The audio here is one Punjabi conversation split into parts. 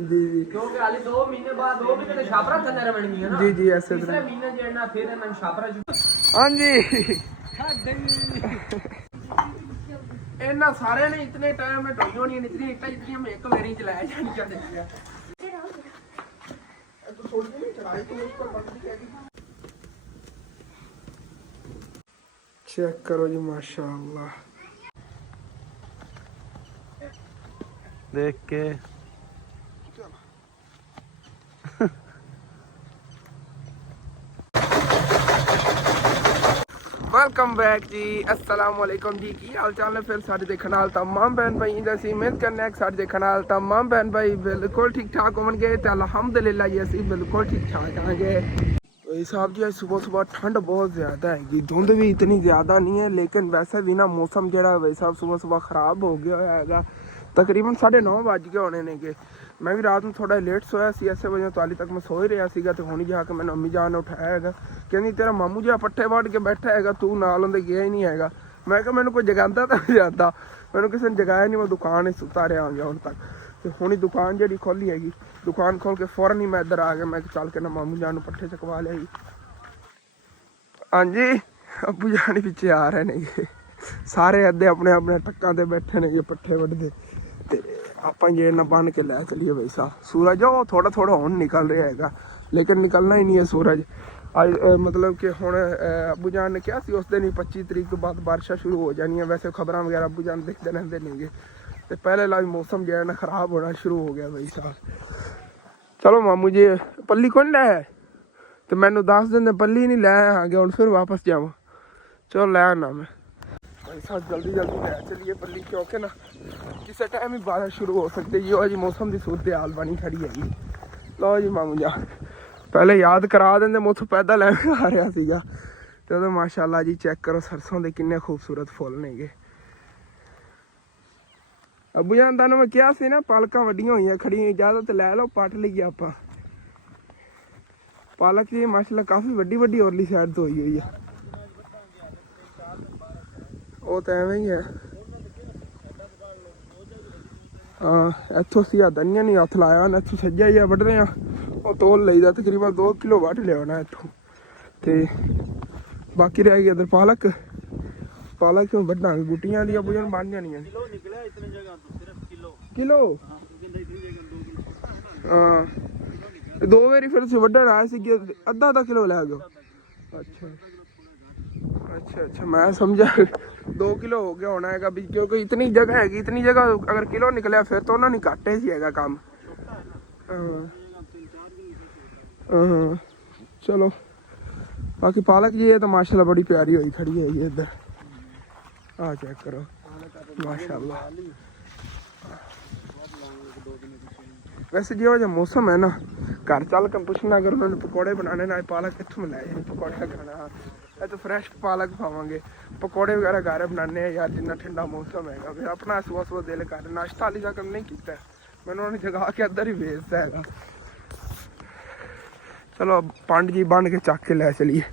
जी जी क्योंकि हाले 2 महीने बाद 2 महीने तो छापरा थल्ले रवणगी है ना। जी जी ऐसे तीसरे महीने जेड़ना फिर इन्हां छापरा हाँ जी इन्हां सारे ने इतने टाइम में ढोई होनी इतनी इट्टा जितनी हम एक मेरी चलाया जानी चाहिए चेक करो जी माशाअल्लाह देख के वेलकम बैक जी अस्सलाम वालेकुम जी की हाल चाल है फिर सारे देखने वाले तमाम बहन भाई जैसी उम्मीद करने सारे देखने वाले तमाम बहन भाई बिल्कुल ठीक ठाक होंगे तो अल्हम्दुलिल्लाह जी असी बिल्कुल ठीक ठाक आएंगे भाई साहब जी सुबह सुबह ठंड बहुत ज़्यादा हैगी धुंध भी इतनी ज़्यादा नहीं है लेकिन वैसे भी ना मौसम जरा भाई साहब सुबह सुबह ख़राब हो गया है तकरीबन 9:30 बज गए होने ने के मैं भी रात में थोड़ा लेट सोया सी ऐसे वजह तो हाली तक मैं सो ही रहा सीगा तो हुणी जाके मैंने अम्मी जान ने उठाया है कहनी तेरा मामू जी पट्ठे वढ़ के बैठा है तू नाल होंदे गया ही नहीं है मैं कहा मैंने कोई जगाता तो नहीं जाता मैंने किसी ने जगाया नहीं मैं दुकान ही सुता रहा आ गया हुण तक तो हुणी दुकान जी खोली हैगी दुकान खोल के फौरन ही मैं इधर आ गया मैं चल के ना मामू जान पट्ठे चकवा लिया हाँ जी अबू जान पिछे आ रहे ने सारे अद्धे अपने अपने टक्का ते बैठे ने पट्ठे वढ़दे ते आपां जे ना बन के लै चलिए भाई साहब सूरज वो थोड़ा थोड़ा हुण निकल रहा है लेकिन निकलना ही नहीं है सूरज आज मतलब कि हुण अबू जान ने कहा उस दिन ही 25 तरीक तो बाद बारिशां शुरू हो जानी वैसे खबरां वगैरह अबू जान देखते रहते नहीं तो पहले ला मौसम जो है ना खराब होना शुरू हो गया भाई साहब चलो मामू जी पल्ली कौन लै तो मैनू 10 दिन पल्ली नहीं लै आ गया हूँ फिर वापस जावा चलो लै आना मैं भाई साहब जल्दी जल्दी लै चलिए पल्ली क्योंकि ना किसी टाइम ही बारिश शुरू हो सकती है जी मौसम की सूरत हाल बनी खड़ी हैगी लो जी मामू जा पहले याद करा देंगे मैं उतों पैदल आ रहा सीगा तो माशाअल्लाह जी चेक करो सरसों के किन्ने खूबसूरत फुल ने गे अबू जान तुहानू मैं कहा सी ना पालकां वड्डियां होईयां खड़ियां इजाजत तो लै लो पट लईए आपां पालक जी माशाअल्लाह काफ़ी वड्डी वड्डी औरली साइड तो होई हुई है वो तो एवं ही है हाँ इतों असी धनिया नहीं हथ लाया इतों सज्जा ही वढ़ रहे हैं वो तोल लईदा तकरीबन 2 किलो वढ़ लिया होना इतों तो बाकी रह गई इधर पालक पालक वढ़ांगे गुटियां दी अबू जान बन जानियां किलो हाँ 2 बारी फिर वढ़न आए थे अद्धा अद्धा किलो लै गयो अच्छा अच्छा अच्छा मैं समझा 2 किलो हो गया होना है क्योंकि इतनी जगह हैगी इतनी जगह अगर किलो निकलिया फिर तो उन्होंने घाटे ही है काम हाँ चलो बाकी पालक जी है तो माशाल्लाह बड़ी प्यारी हुई खड़ी है ये इधर आ चेक करो माशाल्लाह वैसे जो जो मौसम है ना घर चल के पूछना अगर उन्होंने पकौड़े बनाने ना पालक कितों मिलाए जाए पकौड़े खाना तो फ्रैश पालक खावे पकौड़े वगैरह घर बनाने यार जिन्ना ठंडा मौसम है फिर अपना सुबह सुबह दिल कर नाश्ता हाली तक नहीं किया मैंने उन्होंने जगा के अंदर ही भेजता है चलो पंड जी बन के चक के लै चलिए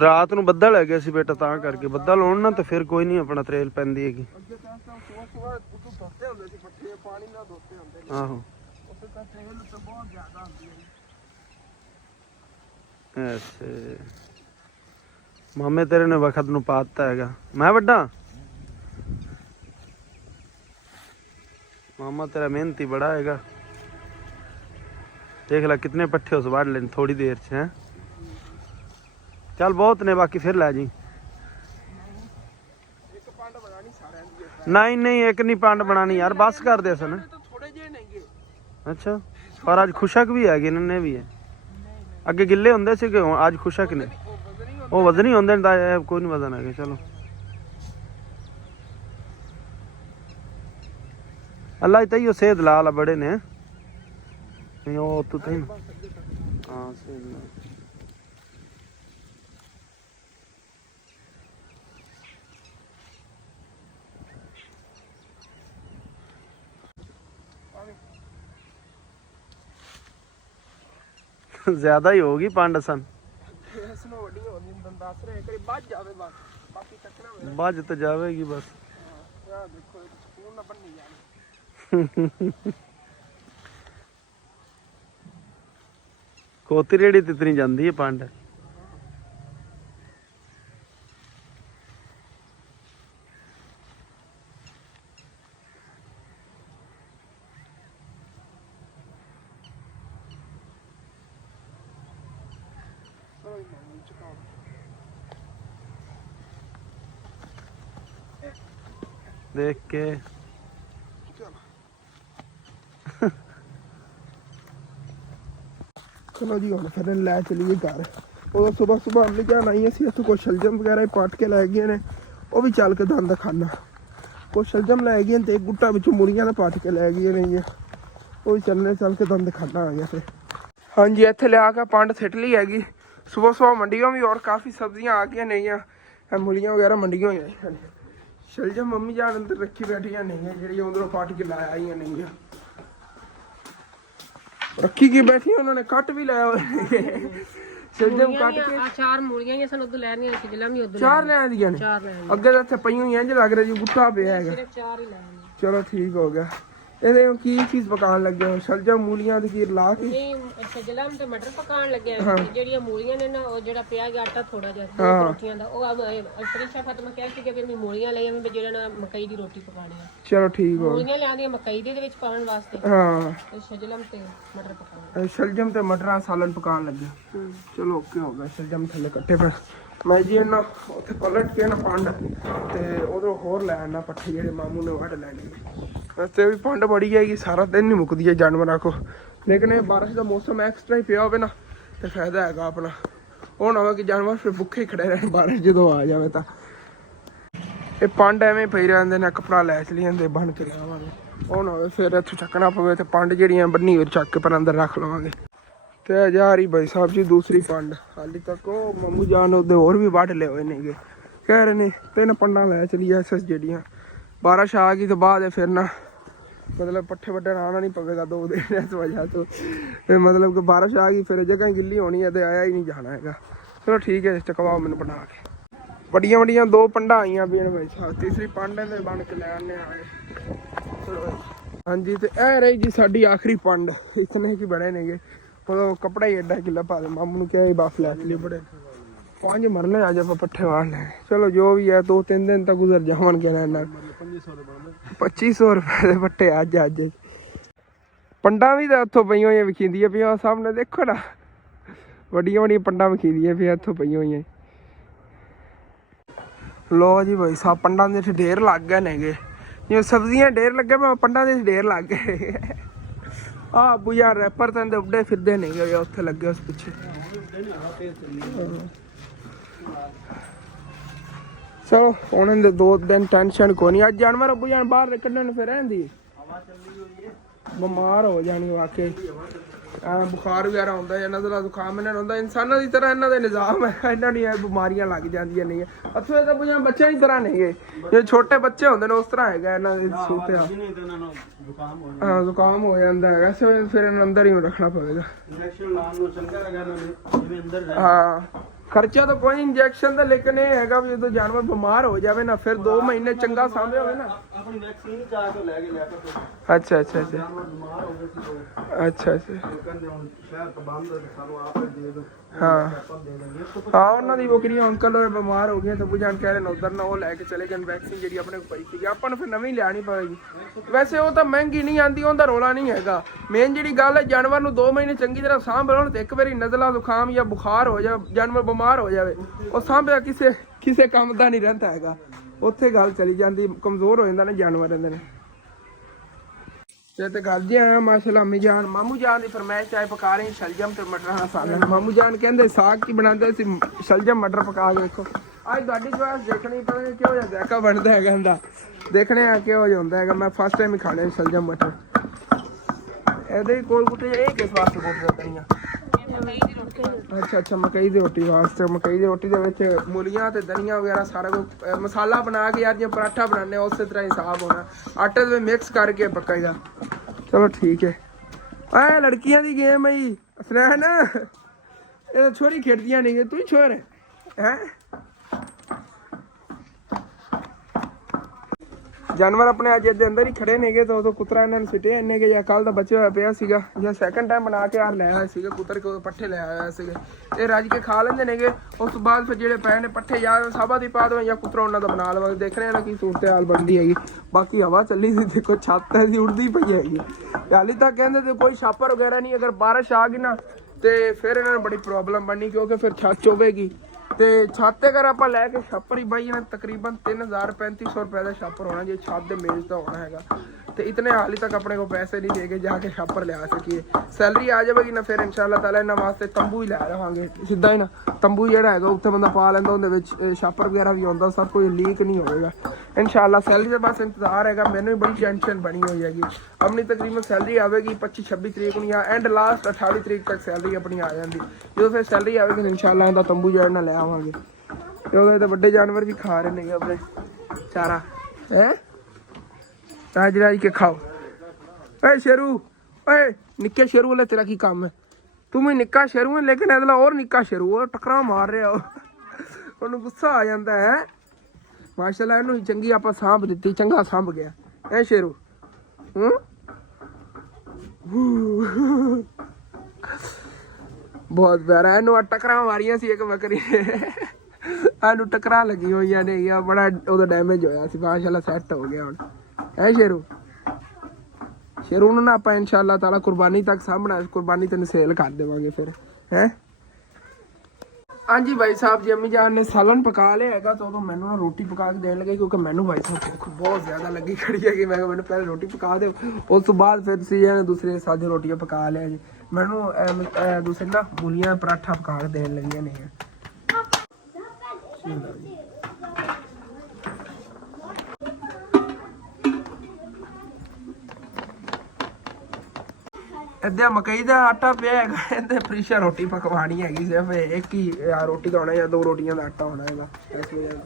रात ਨੂੰ ਬੱਦਲ ਹੈਗੇ ਸੀ ਬੇਟਾ ਤਾਂ ਕਰਕੇ ਬੱਦਲ ਹੋਣ ਨਾ ਤੇ ਫਿਰ ਕੋਈ ਨਹੀਂ ਆਪਣਾ ਤਰੇਲ ਪੈਂਦੀ ਹੈਗੀ ਆਹੋ ਐਸੇ ਮਾਮੇ ਤੇਰੇ ਨੇ ਵਕਤ ਨੂੰ ਪਾਤਾ ਹੈਗਾ ਮੈਂ ਵੱਡਾ मामा तेरा मेहनती बड़ा हैगा देख ला कितने पट्ठे उस वाड़ लेने थोड़ी देर से हैं चल बहुत ने बाकी फिर ला जी नहीं नहीं एक नहीं पांड बनानी यार बस कर दे सन अच्छा पर आज खुशक भी है इन्होंने भी है अगे गिले होंगे से आज खुशक ने वो वजन ही होंगे कोई नहीं वजन है चलो अल्लाह तैयो सेहत लाल बड़े ने ओ तू हाँ ਜ਼ਿਆਦਾ ਹੀ ਹੋਗੀ ਪੰਡ ਸਨ। ਇਸ ਨੂੰ ਵੱਡੀ ਹੋ ਨਹੀਂ ਦੱਸ ਰਿਹਾ ਕਰੀ ਵੱਜ ਜਾਵੇ ਬਸ, ਬਾਕੀ ਚੱਕਣਾ ਹੋਵੇ ਵੱਜ ਤਾਂ ਜਾਵੇਗੀ ਬਸ। ਆ ਦੇਖੋ ਸਕੂਨ ਨਾ ਬੰਨੀ ਜਾਣੀ। ਕੋਤੀ ਰੇੜੀ ਤਿਤਨੀ ਜਾਂਦੀ ਹੈ ਪੰਡ। देख के चलो जी हम फिर लै चलिए घर। उदो सुबह सुबह हमने जाना ही असी इतों कुछ शलजम वगैरह पट के लै गए ने, वो भी चल के दंद खाना। कुछ शलजम लै गए तो एक गुट्टा बिच मुड़ियां पट के लै गए ने, वो भी चलने चल के दंद खाना आ गया। फिर हाँ जी इत्थे लिया के पंड सिट ली हैगी। सुबह सुबह मंडियों भी और काफ़ी सब्जियां आ गई नहीं, मूलियां वगैरह मंडियों ही आई। शलजम मम्मी जान अंदर रखी बैठी नहीं है, जी उधरों पट के लाया ही नहीं है, रखी की बैठी उन्होंने कट भी लाया शलजम कट के चार मूलियां ही सन उधर लेनी है, शलजम भी उधर चार ले दिया ने अगे तो इत्थे पईयों ही इंज लग रहा जी गुट्टा पिया है। सिर्फ चार ही लेनी। चलो ठीक हो गया। ਇਹਦੇ ਕੀ ਚੀਜ਼ ਪਕਾਉਣ ਲੱਗੇ ਹੋ? ਸ਼ਲਜਮ ਮੂਲੀਆਂ ਦੀ ਖੀਰ ਲਾ ਕੇ ਨਹੀਂ ਸ਼ਲਜਮ ਤੇ ਮਟਰ ਪਕਾਉਣ ਲੱਗੇ ਆ। ਜਿਹੜੀਆਂ ਮੂਲੀਆਂ ਨੇ ਨਾ ਉਹ ਜਿਹੜਾ ਪਿਆ ਗਿਆ ਆਟਾ ਥੋੜਾ ਜਿਹਾ ਰੋਟੀਆਂ ਦਾ ਉਹ ਅਸਰੀਸ਼ਾ ਫਾਤਮਾ ਕਹਿ ਸੀ ਕਿ ਮੈਂ ਮੂਲੀਆਂ ਲਈ ਮੈਂ ਜਿਹੜਾ ਨਾ ਮਕਈ ਦੀ ਰੋਟੀ ਪਕਾਣੀ ਆ। ਚਲੋ ਠੀਕ ਹੋ। ਮੂਲੀਆਂ ਲਿਆਂਦੀਆਂ ਮਕਈ ਦੇ ਵਿੱਚ ਪਾਉਣ ਵਾਸਤੇ। ਹਾਂ ਤੇ ਸ਼ਲਜਮ ਤੇ ਮਟਰ ਪਕਾਉਣ। ਸ਼ਲਜਮ ਤੇ ਮਟਰਾਂ ਸਾਲਨ ਪਕਾਉਣ ਲੱਗੇ। ਚਲੋ ਓਕੇ ਹੋ ਗਿਆ। ਸ਼ਲਜਮ ਥੱਲੇ ਕੱਟੇ ਫਿਰ ਮੈਂ ਜੀ ਇਹਨਾਂ ਉੱਥੇ ਪਲਟ ਕੇ ਨਾ ਪੰਡ ਤੇ ਉਧਰੋਂ ਹੋਰ ਲੈ ਆਣਾ ਪੱਠੇ ਜਿਹੜੇ ਮਾਮੂ ਨੇ ਵੱਢ ਲੈਣੇ। ਵੈਸੇ ਵੀ ਪੰਡ ਬੜੀ ਜਾਏਗੀ, ਸਾਰਾ ਦਿਨ ਨਹੀਂ ਮੁੱਕਦੀ ਹੈ ਜਾਨਵਰਾਂ ਕੋ। ਲੇਕਿਨ ਇਹ ਬਾਰਿਸ਼ ਦਾ ਮੌਸਮ ਐਕਸਟਰਾ ਹੀ ਪਿਆ ਹੋਵੇ ਨਾ ਤੇ ਫਾਇਦਾ ਹੈਗਾ ਆਪਣਾ। ਉਹ ਨਾ ਹੋਵੇ ਕਿ ਜਾਨਵਰ ਫਿਰ ਭੁੱਖੇ ਖੜੇ ਰਹਿਣ ਬਾਰਿਸ਼ ਜਦੋਂ ਆ ਜਾਵੇ ਤਾਂ। ਇਹ ਪੰਡ ਐਵੇਂ ਪਈ ਰਹਿੰਦੇ ਨੇ, ਕੱਪੜਾ ਲੈ ਚਲੀ ਜਾਂਦੇ ਬਣ ਕੇ ਲਿਆਵਾਂਗੇ। ਉਹ ਨਾ ਹੋਵੇ ਫਿਰ ਇੱਥੋਂ ਚੱਕਣਾ ਪਵੇ ਤੇ ਪੰਡ ਜਿਹੜੀਆਂ ਬੰਨੀ ਹੋਈ ਚੱਕ ਕੇ ਪਰ ਅੰਦਰ ਰੱਖ ਲਵਾਂਗੇ। ਤੇ ਜਾ ਰਹੀ ਭਾਈ ਸਾਹਿਬ ਜੀ ਦੂਸਰੀ ਪੰਡ। ਹਾਲੀ ਤੱਕ ਉਹ ਮੰਮੂ ਜਾਨ ਉਹਦੇ ਹੋਰ ਵੀ ਵੱਢ ਲਏ ਹੋਏ ਨੇਗੇ। ਕਹਿ ਰਹੇ ਨੇ 3 ਪੰਡਾਂ ਲੈ ਚਲੀ ਐਸ ਜਿਹੜੀਆਂ ਬਾਰਿਸ਼ ਆ ਗਈ ਤੋਂ ਬਾਅਦ ਫਿਰ ਨਾ मतलब पट्ठे वड्डे आना नहीं पवेगा 2 दिन इस वजह तो। फिर मतलब कि बारिश आ गई फिर जगह गिल्ली होनी है तो आया ही नहीं जाना है। चलो ठीक है चकवाओ मैंने बना के। बड़िया बड़िया 2 पंडा आईया भी भाई साहब, तीसरी पंड है बन के ले आने आए। चलो हाँ जी तो यह रही जी साड़ी आखिरी पंड। इतने की बने ने मतलब कपड़ा ही एडा किला पा दे। मामू ने क्या बस लै लिए बड़े 5 मरने आज आप पट्ठे वाड़ने। चलो जो भी है 2-3 दिन तक गुजर जावनगे ना। 2500 रुपए के पट्टे अज अज पंडा भी तो इतों पई हुई विखींदियां पियां सामने देखो ना, वड्डियां वड्डियां पंडा विखींदियां पियां इतों पई हुई। लो जी भाई साहब पंडा के ढेर लग गए ने, जिवें सब्जियां ढेर लगे मैं पंडा के ढेर लग गए। आ बुआ रैपर तो उड्डे फिरदे नहीं उत्थे लगे उस पिछे। चलो उन्होंने 2 दिन टेंशन को नहीं। अज जानवर अबू जान बाहर कढ़न फिर रहती बीमार हो जानी वाकई। बुखार वगैरह होंदा है, नज़ला जुकाम इन्होंने होंदा। इंसानों की तरह इन्हों निज़ाम है, इन्होंने बीमारियां लग जांदियां नहीं है। अथवा तो अबू जान बच्चों की तरह नहीं है, जो छोटे बच्चे होंदे ने उस तरह है इन्हों दी सूरत। हाँ जुकाम हो जाता है फिर अंदर ही रखना पवेगा। हाँ खर्चा तो कोई इंजेक्शन का, लेकिन ये है भी जो जानवर बीमार हो जाए ना फिर 2 महीने चंगा सामने हो ना। अच्छा अच्छा अच्छा अच्छा अच्छा हाँ हाँ उन्होंने बकरियां अंकल बीमार हो गए तो बुझान कह रहे हैं उधर ना वो लैके चले गए वैक्सीन जी अपने को पई थी अपन फिर नवी लियानी पवेगी। वैसे वो तो महंगी नहीं आती, उनका रौला नहीं है। मेन जी गल है जानवर को 2 महीने चंगी तरह सांभ लो तो एक बारी नज़ला जुकाम या बुखार हो जाए, जानवर बीमार हो जाए और सांभ्या किसी काम का नहीं रहता है। उत्थे गल चली जाती, कमजोर हो जाता ना जानवर रहते हैं। तो गल जी आया माशाल्लाह अम्मी जान मामू जान की फरमाइश चाय पका रही शलजम तो मटर का सालन। मामू जान कहते साग की बनाते शलजम मटर पका के देखो। अज तुहाडी चॉइस देखनी पता नहीं क्यों जा जायका बनता है कहता देखने क्यों होता है। मैं फर्स्ट टाइम ही खाने शलजम मटर। ਇਹਦੇ ਕੋਲ ਕੁੱਤੇ ਇਹ ਕਿਸ ਵਾਸਤੇ ਬੋਲਦੇ ਧਨੀਆ? अच्छा अच्छा मकई की रोटी वास्ते। मकई की रोटी के मूलियां ते धनिया वगैरह सारा कुछ मसाला बना के यार जो पराठा बनाने उस तरह हिसाब होना। आटे में मिक्स करके पकाएगा। ਚਲੋ ਠੀਕ ਹੈ। ਆ ਲੜਕੀਆਂ ਦੀ ਗੇਮ ਹੈ ਜੀ ਅਸਨੈਨ, ਇਹ ਤਾਂ ਛੋਰੀ ਖੇਡਦੀਆਂ ਨਹੀਂ, ਤੂੰ ਹੀ ਛੋਰ ਹੈ। ਜਾਨਵਰ ਆਪਣੇ ਅੱਜ ਦੇ ਅੰਦਰ ਹੀ ਖੜੇ ਨੇਗੇ ਤਾਂ ਉਦੋਂ ਕੁੱਤਰਾ ਇਹਨਾਂ ਨੂੰ ਸਿੱਟਿਆ ਇੰਨੇ ਕਿ ਜਾਂ ਕੱਲ ਦਾ ਬਚਿਆ ਹੋਇਆ ਪਿਆ ਸੀਗਾ ਜਾਂ ਸੈਕੰਡ ਟਾਈਮ ਬਣਾ ਕੇ ਲੈ ਆਇਆ ਸੀਗਾ ਕੁੱਤਰ ਕੇ ਪੱਠੇ ਲੈ ਆਇਆ ਸੀਗੇ। ਇਹ ਰੱਜ ਕੇ ਖਾ ਲੈਂਦੇ ਨੇਗੇ। ਉਸ ਤੋਂ ਬਾਅਦ ਫਿਰ ਜਿਹੜੇ ਪਏ ਨੇ ਪੱਠੇ ਜਾਂ ਸਾਬਾ ਦੀ ਪਾ ਦੋ ਜਾਂ ਕੁੱਤਰਾ ਉਹਨਾਂ ਦਾ ਬਣਾ ਲਵਾਂਗੇ। ਦੇਖ ਰਹੇ ਹਾਂ ਕੀ ਸੂਰਤ ਹਾਲ ਬਣਦੀ ਹੈਗੀ। ਬਾਕੀ ਹਵਾ ਚੱਲੀ ਸੀ, ਦੇਖੋ ਛੱਤ ਐਸੀ ਉੜਦੀ ਪਈ ਹੈਗੀ। ਹਾਲੀ ਤੱਕ ਕਹਿੰਦੇ ਤੇ ਕੋਈ ਛਾਪਰ ਵਗੈਰਾ ਨਹੀਂ, ਅਗਰ ਬਾਰਿਸ਼ ਆ ਗਈ ਨਾ ਤੇ ਫਿਰ ਇਹਨਾਂ ਨੂੰ ਬੜੀ ਪ੍ਰੋਬਲਮ ਬਣਨੀ ਕਿਉਂਕਿ ਫਿਰ ਛੱਤ ਚੋਵੇਗੀ। ਤੇ ਛੱਤ ਤੇ ਅਗਰ ਆਪਾਂ ਲੈ ਕੇ ਛਾਪਰ ਹੀ ਬਾਈ ਨਾ ਤਕਰੀਬਨ 3000-3500 ਰੁਪਏ ਦਾ ਛਾਪਰ ਹੋਣਾ ਜੇ ਛੱਤ ਦੇ ਮੇਜ਼ ਦਾ ਹੋਣਾ ਹੈਗਾ। ਤੇ ਇਤਨੇ ਹਾਲੀ ਤੱਕ ਆਪਣੇ ਕੋਲ ਪੈਸੇ ਨਹੀਂ ਦੇ ਕੇ ਜਾ ਕੇ ਛਾਪਰ ਲਿਆ ਸਕੀਏ। ਸੈਲਰੀ ਆ ਜਾਵੇਗੀ ਨਾ ਫਿਰ ਇਨਸ਼ਾਅੱਲਾ ਤਾਲਾ ਇਹਨਾਂ ਵਾਸਤੇ ਤੰਬੂ ਹੀ ਲੈ ਰਹਾਂਗੇ ਸਿੱਧਾ ਹੀ ਨਾ। ਤੰਬੂ ਜਿਹੜਾ ਹੈਗਾ ਉੱਥੇ ਬੰਦਾ ਪਾ ਲੈਂਦਾ, ਉਹਦੇ ਵਿੱਚ ਛਾਪਰ ਵਗੈਰਾ ਵੀ ਆਉਂਦਾ, ਸਭ ਕੋਈ ਲੀਕ ਨਹੀਂ ਹੋਵੇਗਾ ਇਨਸ਼ਾਅੱਲਾ। ਸੈਲਰੀ ਦਾ ਬਸ ਇੰਤਜ਼ਾਰ ਹੈਗਾ। ਮੈਨੂੰ ਵੀ ਬੜੀ ਟੈਨਸ਼ਨ ਬਣੀ ਹੋਈ ਹੈਗੀ। ਆਪਣੀ ਤਕਰੀਬਨ ਸੈਲਰੀ ਆਵੇਗੀ 25-26 ਤਰੀਕ ਨੂੰ ਜਾਂ ਐਂਡ ਲਾਸਟ 28 ਤਰੀਕ ਤੱਕ ਸੈਲਰੀ ਆਪਣੀ ਆ ਜਾਂਦੀ। ਜਦੋਂ ਫਿਰ ਸੈਲਰੀ ਆਵੇਗੀ ਇਨਸ਼ਾਅੱਲਾ ਇਹਦਾ ਤੰਬੂ ਜਿਹੜਾ ਨਾ ਲੈ ਆਵਾਂਗੇ ਕਿਉਂਕਿ ਤਾਂ ਵੱਡੇ ਜਾਨਵਰ ਵੀ ਖਾ ਰਹੇ ਨੇ ਆਪਣੇ ਚਾਰਾ ਹੈ। ਰਾਜ ਰਾਜ ਕੇ ਖਾਓ। ਓਏ ਸ਼ੇਰੂ, ਓਏ ਨਿੱਕੇ ਸ਼ੇਰੂ ਵਾਲੇ ਤੇਰਾ ਕੀ ਕੰਮ ਹੈ? ਤੂੰ ਵੀ ਨਿੱਕਾ ਸ਼ੇਰੂ ਹੈ ਲੇਕਿਨ ਇਹਦਾ ਹੋਰ ਨਿੱਕਾ ਸ਼ੇਰੂ ਉਹ ਟਕਰਾ ਮਾਰ ਰਿਹਾ ਉਹਨੂੰ ਗੁੱਸਾ ਆ ਜਾਂਦਾ ਹੈ। ਮਾਸ਼ਾਅੱਲਾ ਇਹਨੂੰ ਚੰਗੀ ਆਪਾਂ ਸਾਂਭ ਦਿੱਤੀ, ਚੰਗਾ ਸਾਂਭ ਗਿਆ ਐ ਸ਼ੇਰੂ। ਬਹੁਤ ਪਿਆਰਾ। ਇਹਨੂੰ ਟਕਰਾਂ ਮਾਰੀਆਂ ਸੀ ਇੱਕ ਬੱਕਰੀ ਇਹਨੂੰ ਟਕਰਾਂ ਲੱਗੀ ਹੋਈਆਂ ਨੇ, ਬੜਾ ਉਹਦਾ ਡੈਮੇਜ ਹੋਇਆ ਸੀ। ਮਾਸ਼ਾਅੱਲਾ ਸੈੱਟ ਹੋ ਗਿਆ ਹੁਣ ਐ ਸ਼ੇਰੂ। ਸ਼ੇਰੂ ਨੂੰ ਨਾ ਆਪਾਂ ਇਨਸ਼ਾਅੱਲਾ ਤਾਲਾ ਕੁਰਬਾਨੀ ਤੱਕ ਸਾਂਭਣਾ। ਕੁਰਬਾਨੀ ਤੈਨੂੰ ਸੇਲ ਕਰ ਦੇਵਾਂਗੇ ਫਿਰ ਹੈ। ਹਾਂਜੀ ਭਾਈ ਸਾਹਿਬ ਜੀ, ਅੰਮੀ ਜਾਨ ਨੇ ਸਾਲਨ ਪਕਾ ਲਿਆ ਹੈਗਾ ਤਾਂ ਉਦੋਂ ਮੈਨੂੰ ਨਾ ਰੋਟੀ ਪਕਾ ਕੇ ਦੇਣ ਲੱਗੇ ਕਿਉਂਕਿ ਮੈਨੂੰ ਭਾਈ ਸਾਹਿਬ ਭੁੱਖ ਬਹੁਤ ਜ਼ਿਆਦਾ ਲੱਗੀ ਖੜੀ ਹੈਗੀ। ਮੈਂ ਕਿਹਾ ਮੈਨੂੰ ਪਹਿਲੇ ਰੋਟੀ ਪਕਾ ਦਿਓ, ਉਸ ਤੋਂ ਬਾਅਦ ਫਿਰ ਤੁਸੀਂ ਇਹਨੇ ਦੂਸਰੇ ਸਾਜੇ ਰੋਟੀਆਂ ਪਕਾ ਲਿਆ ਜੀ। ਮੈਨੂੰ ਦੂਸਰੇ ਨਾ ਮੂਲੀਆਂ ਪਰਾਠਾ ਪਕਾ ਕੇ ਦੇਣ ਲੱਗੀਆਂ ਨੇ। ਇੱਦਾਂ ਮਕਈ ਦਾ ਆਟਾ ਪਿਆ ਹੈਗਾ, ਇਹਦੇ ਫਰੀਸ਼ਾ ਰੋਟੀ ਪਕਵਾਣੀ ਹੈਗੀ। ਸਿਰਫ ਇੱਕ ਹੀ ਰੋਟੀ ਦਾ ਹੋਣਾ ਜਾਂ 2 ਰੋਟੀਆਂ ਦਾ ਆਟਾ ਹੋਣਾ ਹੈਗਾ ਇਸ ਵਜ੍ਹਾ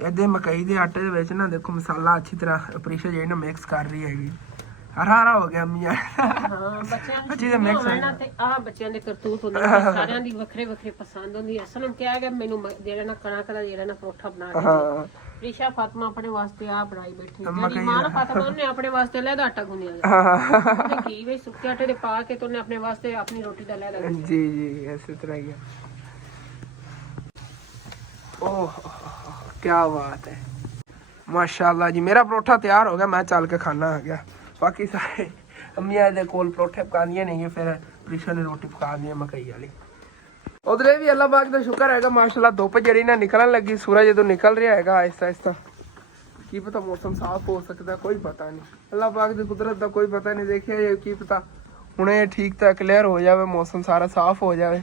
ਇਹਦੇ ਮਕਈ ਦੇ ਆਟੇ ਦੇ ਵਿੱਚ ਨਾ ਦੇਖੋ ਮਸਾਲਾ ਅੱਛੀ ਤਰ੍ਹਾਂ ਫਰੀਸ਼ਾ ਜਿਹੜੀ ਨਾ ਮਿਕਸ ਕਰ ਰਹੀ ਹੈਗੀ। ਹਰਾ ਹੋ ਗਿਆ ਮੀਆਂ। ਹਾਂ ਬੱਚਿਆਂ ਨੂੰ ਤੇ ਆ ਬੱਚਿਆਂ ਦੇ ਕਰਤੂਤ ਹੁੰਦੇ ਨੇ, ਸਾਰਿਆਂ ਦੀ ਵੱਖਰੇ ਵੱਖਰੇ ਪਸੰਦ ਹੁੰਦੀ ਹੈ। ਅਸਲ ਵਿੱਚ ਕਿਹਾ ਗਿਆ ਮੈਨੂੰ ਜਿਹੜਾ ਨਾ ਕਣਕ ਦਾ ਜਿਹੜਾ ਨਾ ਪਰੌਠਾ ਬਣਾ ਕੇ ਪ੍ਰੀਸ਼ਾ ਫਾਤਮਾ ਆਪਣੇ ਵਾਸਤੇ ਆ ਬਣਾਈ ਬੈਠੀ। ਜਿਹੜੀ ਮਾਂ ਫਾਤਮਾ ਉਹਨੇ ਆਪਣੇ ਵਾਸਤੇ ਲਹਿਦਾ ਆਟਾ ਗੁੰਨਿਆ ਉਹਨੇ ਘੀ ਵਿੱਚ ਸੁੱਕੇ ਆਟੇ ਦੇ ਪਾ ਕੇ ਤੇ ਉਹਨੇ ਆਪਣੇ ਵਾਸਤੇ ਆਪਣੀ ਰੋਟੀ ਦਾ ਲਹਿਦਾ ਗੁੰਨਿਆ। ਜੀ ਜੀ ਇਸੇ ਤਰ੍ਹਾਂ ਹੀ। ਓਹ ਕੀ ਬਾਤ ਹੈ, ਮਾਸ਼ਾਅੱਲਾ ਜੀ। ਮੇਰਾ ਪਰੌਠਾ ਤਿਆਰ ਹੋ ਗਿਆ, ਮੈਂ ਚੱਲ ਕੇ ਖਾਣਾ ਆ ਗਿਆ। ਬਾਕੀ ਸਾਰੇ ਅੰਮੀਆਂ ਦੇ ਕੋਲ ਪਰੌਠੇ ਪਕਾਉਂਦੀਆਂ ਨਹੀਂ, ਫਿਰ ਪ੍ਰੀਸ਼ਾ ਨੇ ਰੋਟੀ ਪਕਾਉਣੀ ਹੈ ਮਕਈ ਵਾਲੀ। ਉਧਰੇ ਵੀ ਅੱਲਾਹ ਪਾਕ ਦਾ ਸ਼ੁਕਰ ਹੈਗਾ ਮਾਸ਼ਾਅੱਲਾ। ਧੁੱਪ ਜਿਹੜੀ ਨਾ ਨਿਕਲਣ ਲੱਗੀ, ਸੂਰਜ ਜਦੋਂ ਨਿਕਲ ਰਿਹਾ ਹੈਗਾ ਆਹਿਸਤਾ ਆਹਿਸਤਾ। ਕੀ ਪਤਾ ਮੌਸਮ ਸਾਫ਼ ਹੋ ਸਕਦਾ, ਕੋਈ ਪਤਾ ਨਹੀਂ। ਅੱਲਾਹ ਪਾਕ ਦੀ ਕੁਦਰਤ ਦਾ ਕੋਈ ਪਤਾ ਨਹੀਂ। ਦੇਖਿਆ ਕੀ ਪਤਾ ਹੁਣੇ ਠੀਕ ਤਾਂ ਕਲੀਅਰ ਹੋ ਜਾਵੇ, ਮੌਸਮ ਸਾਰਾ ਸਾਫ਼ ਹੋ ਜਾਵੇ।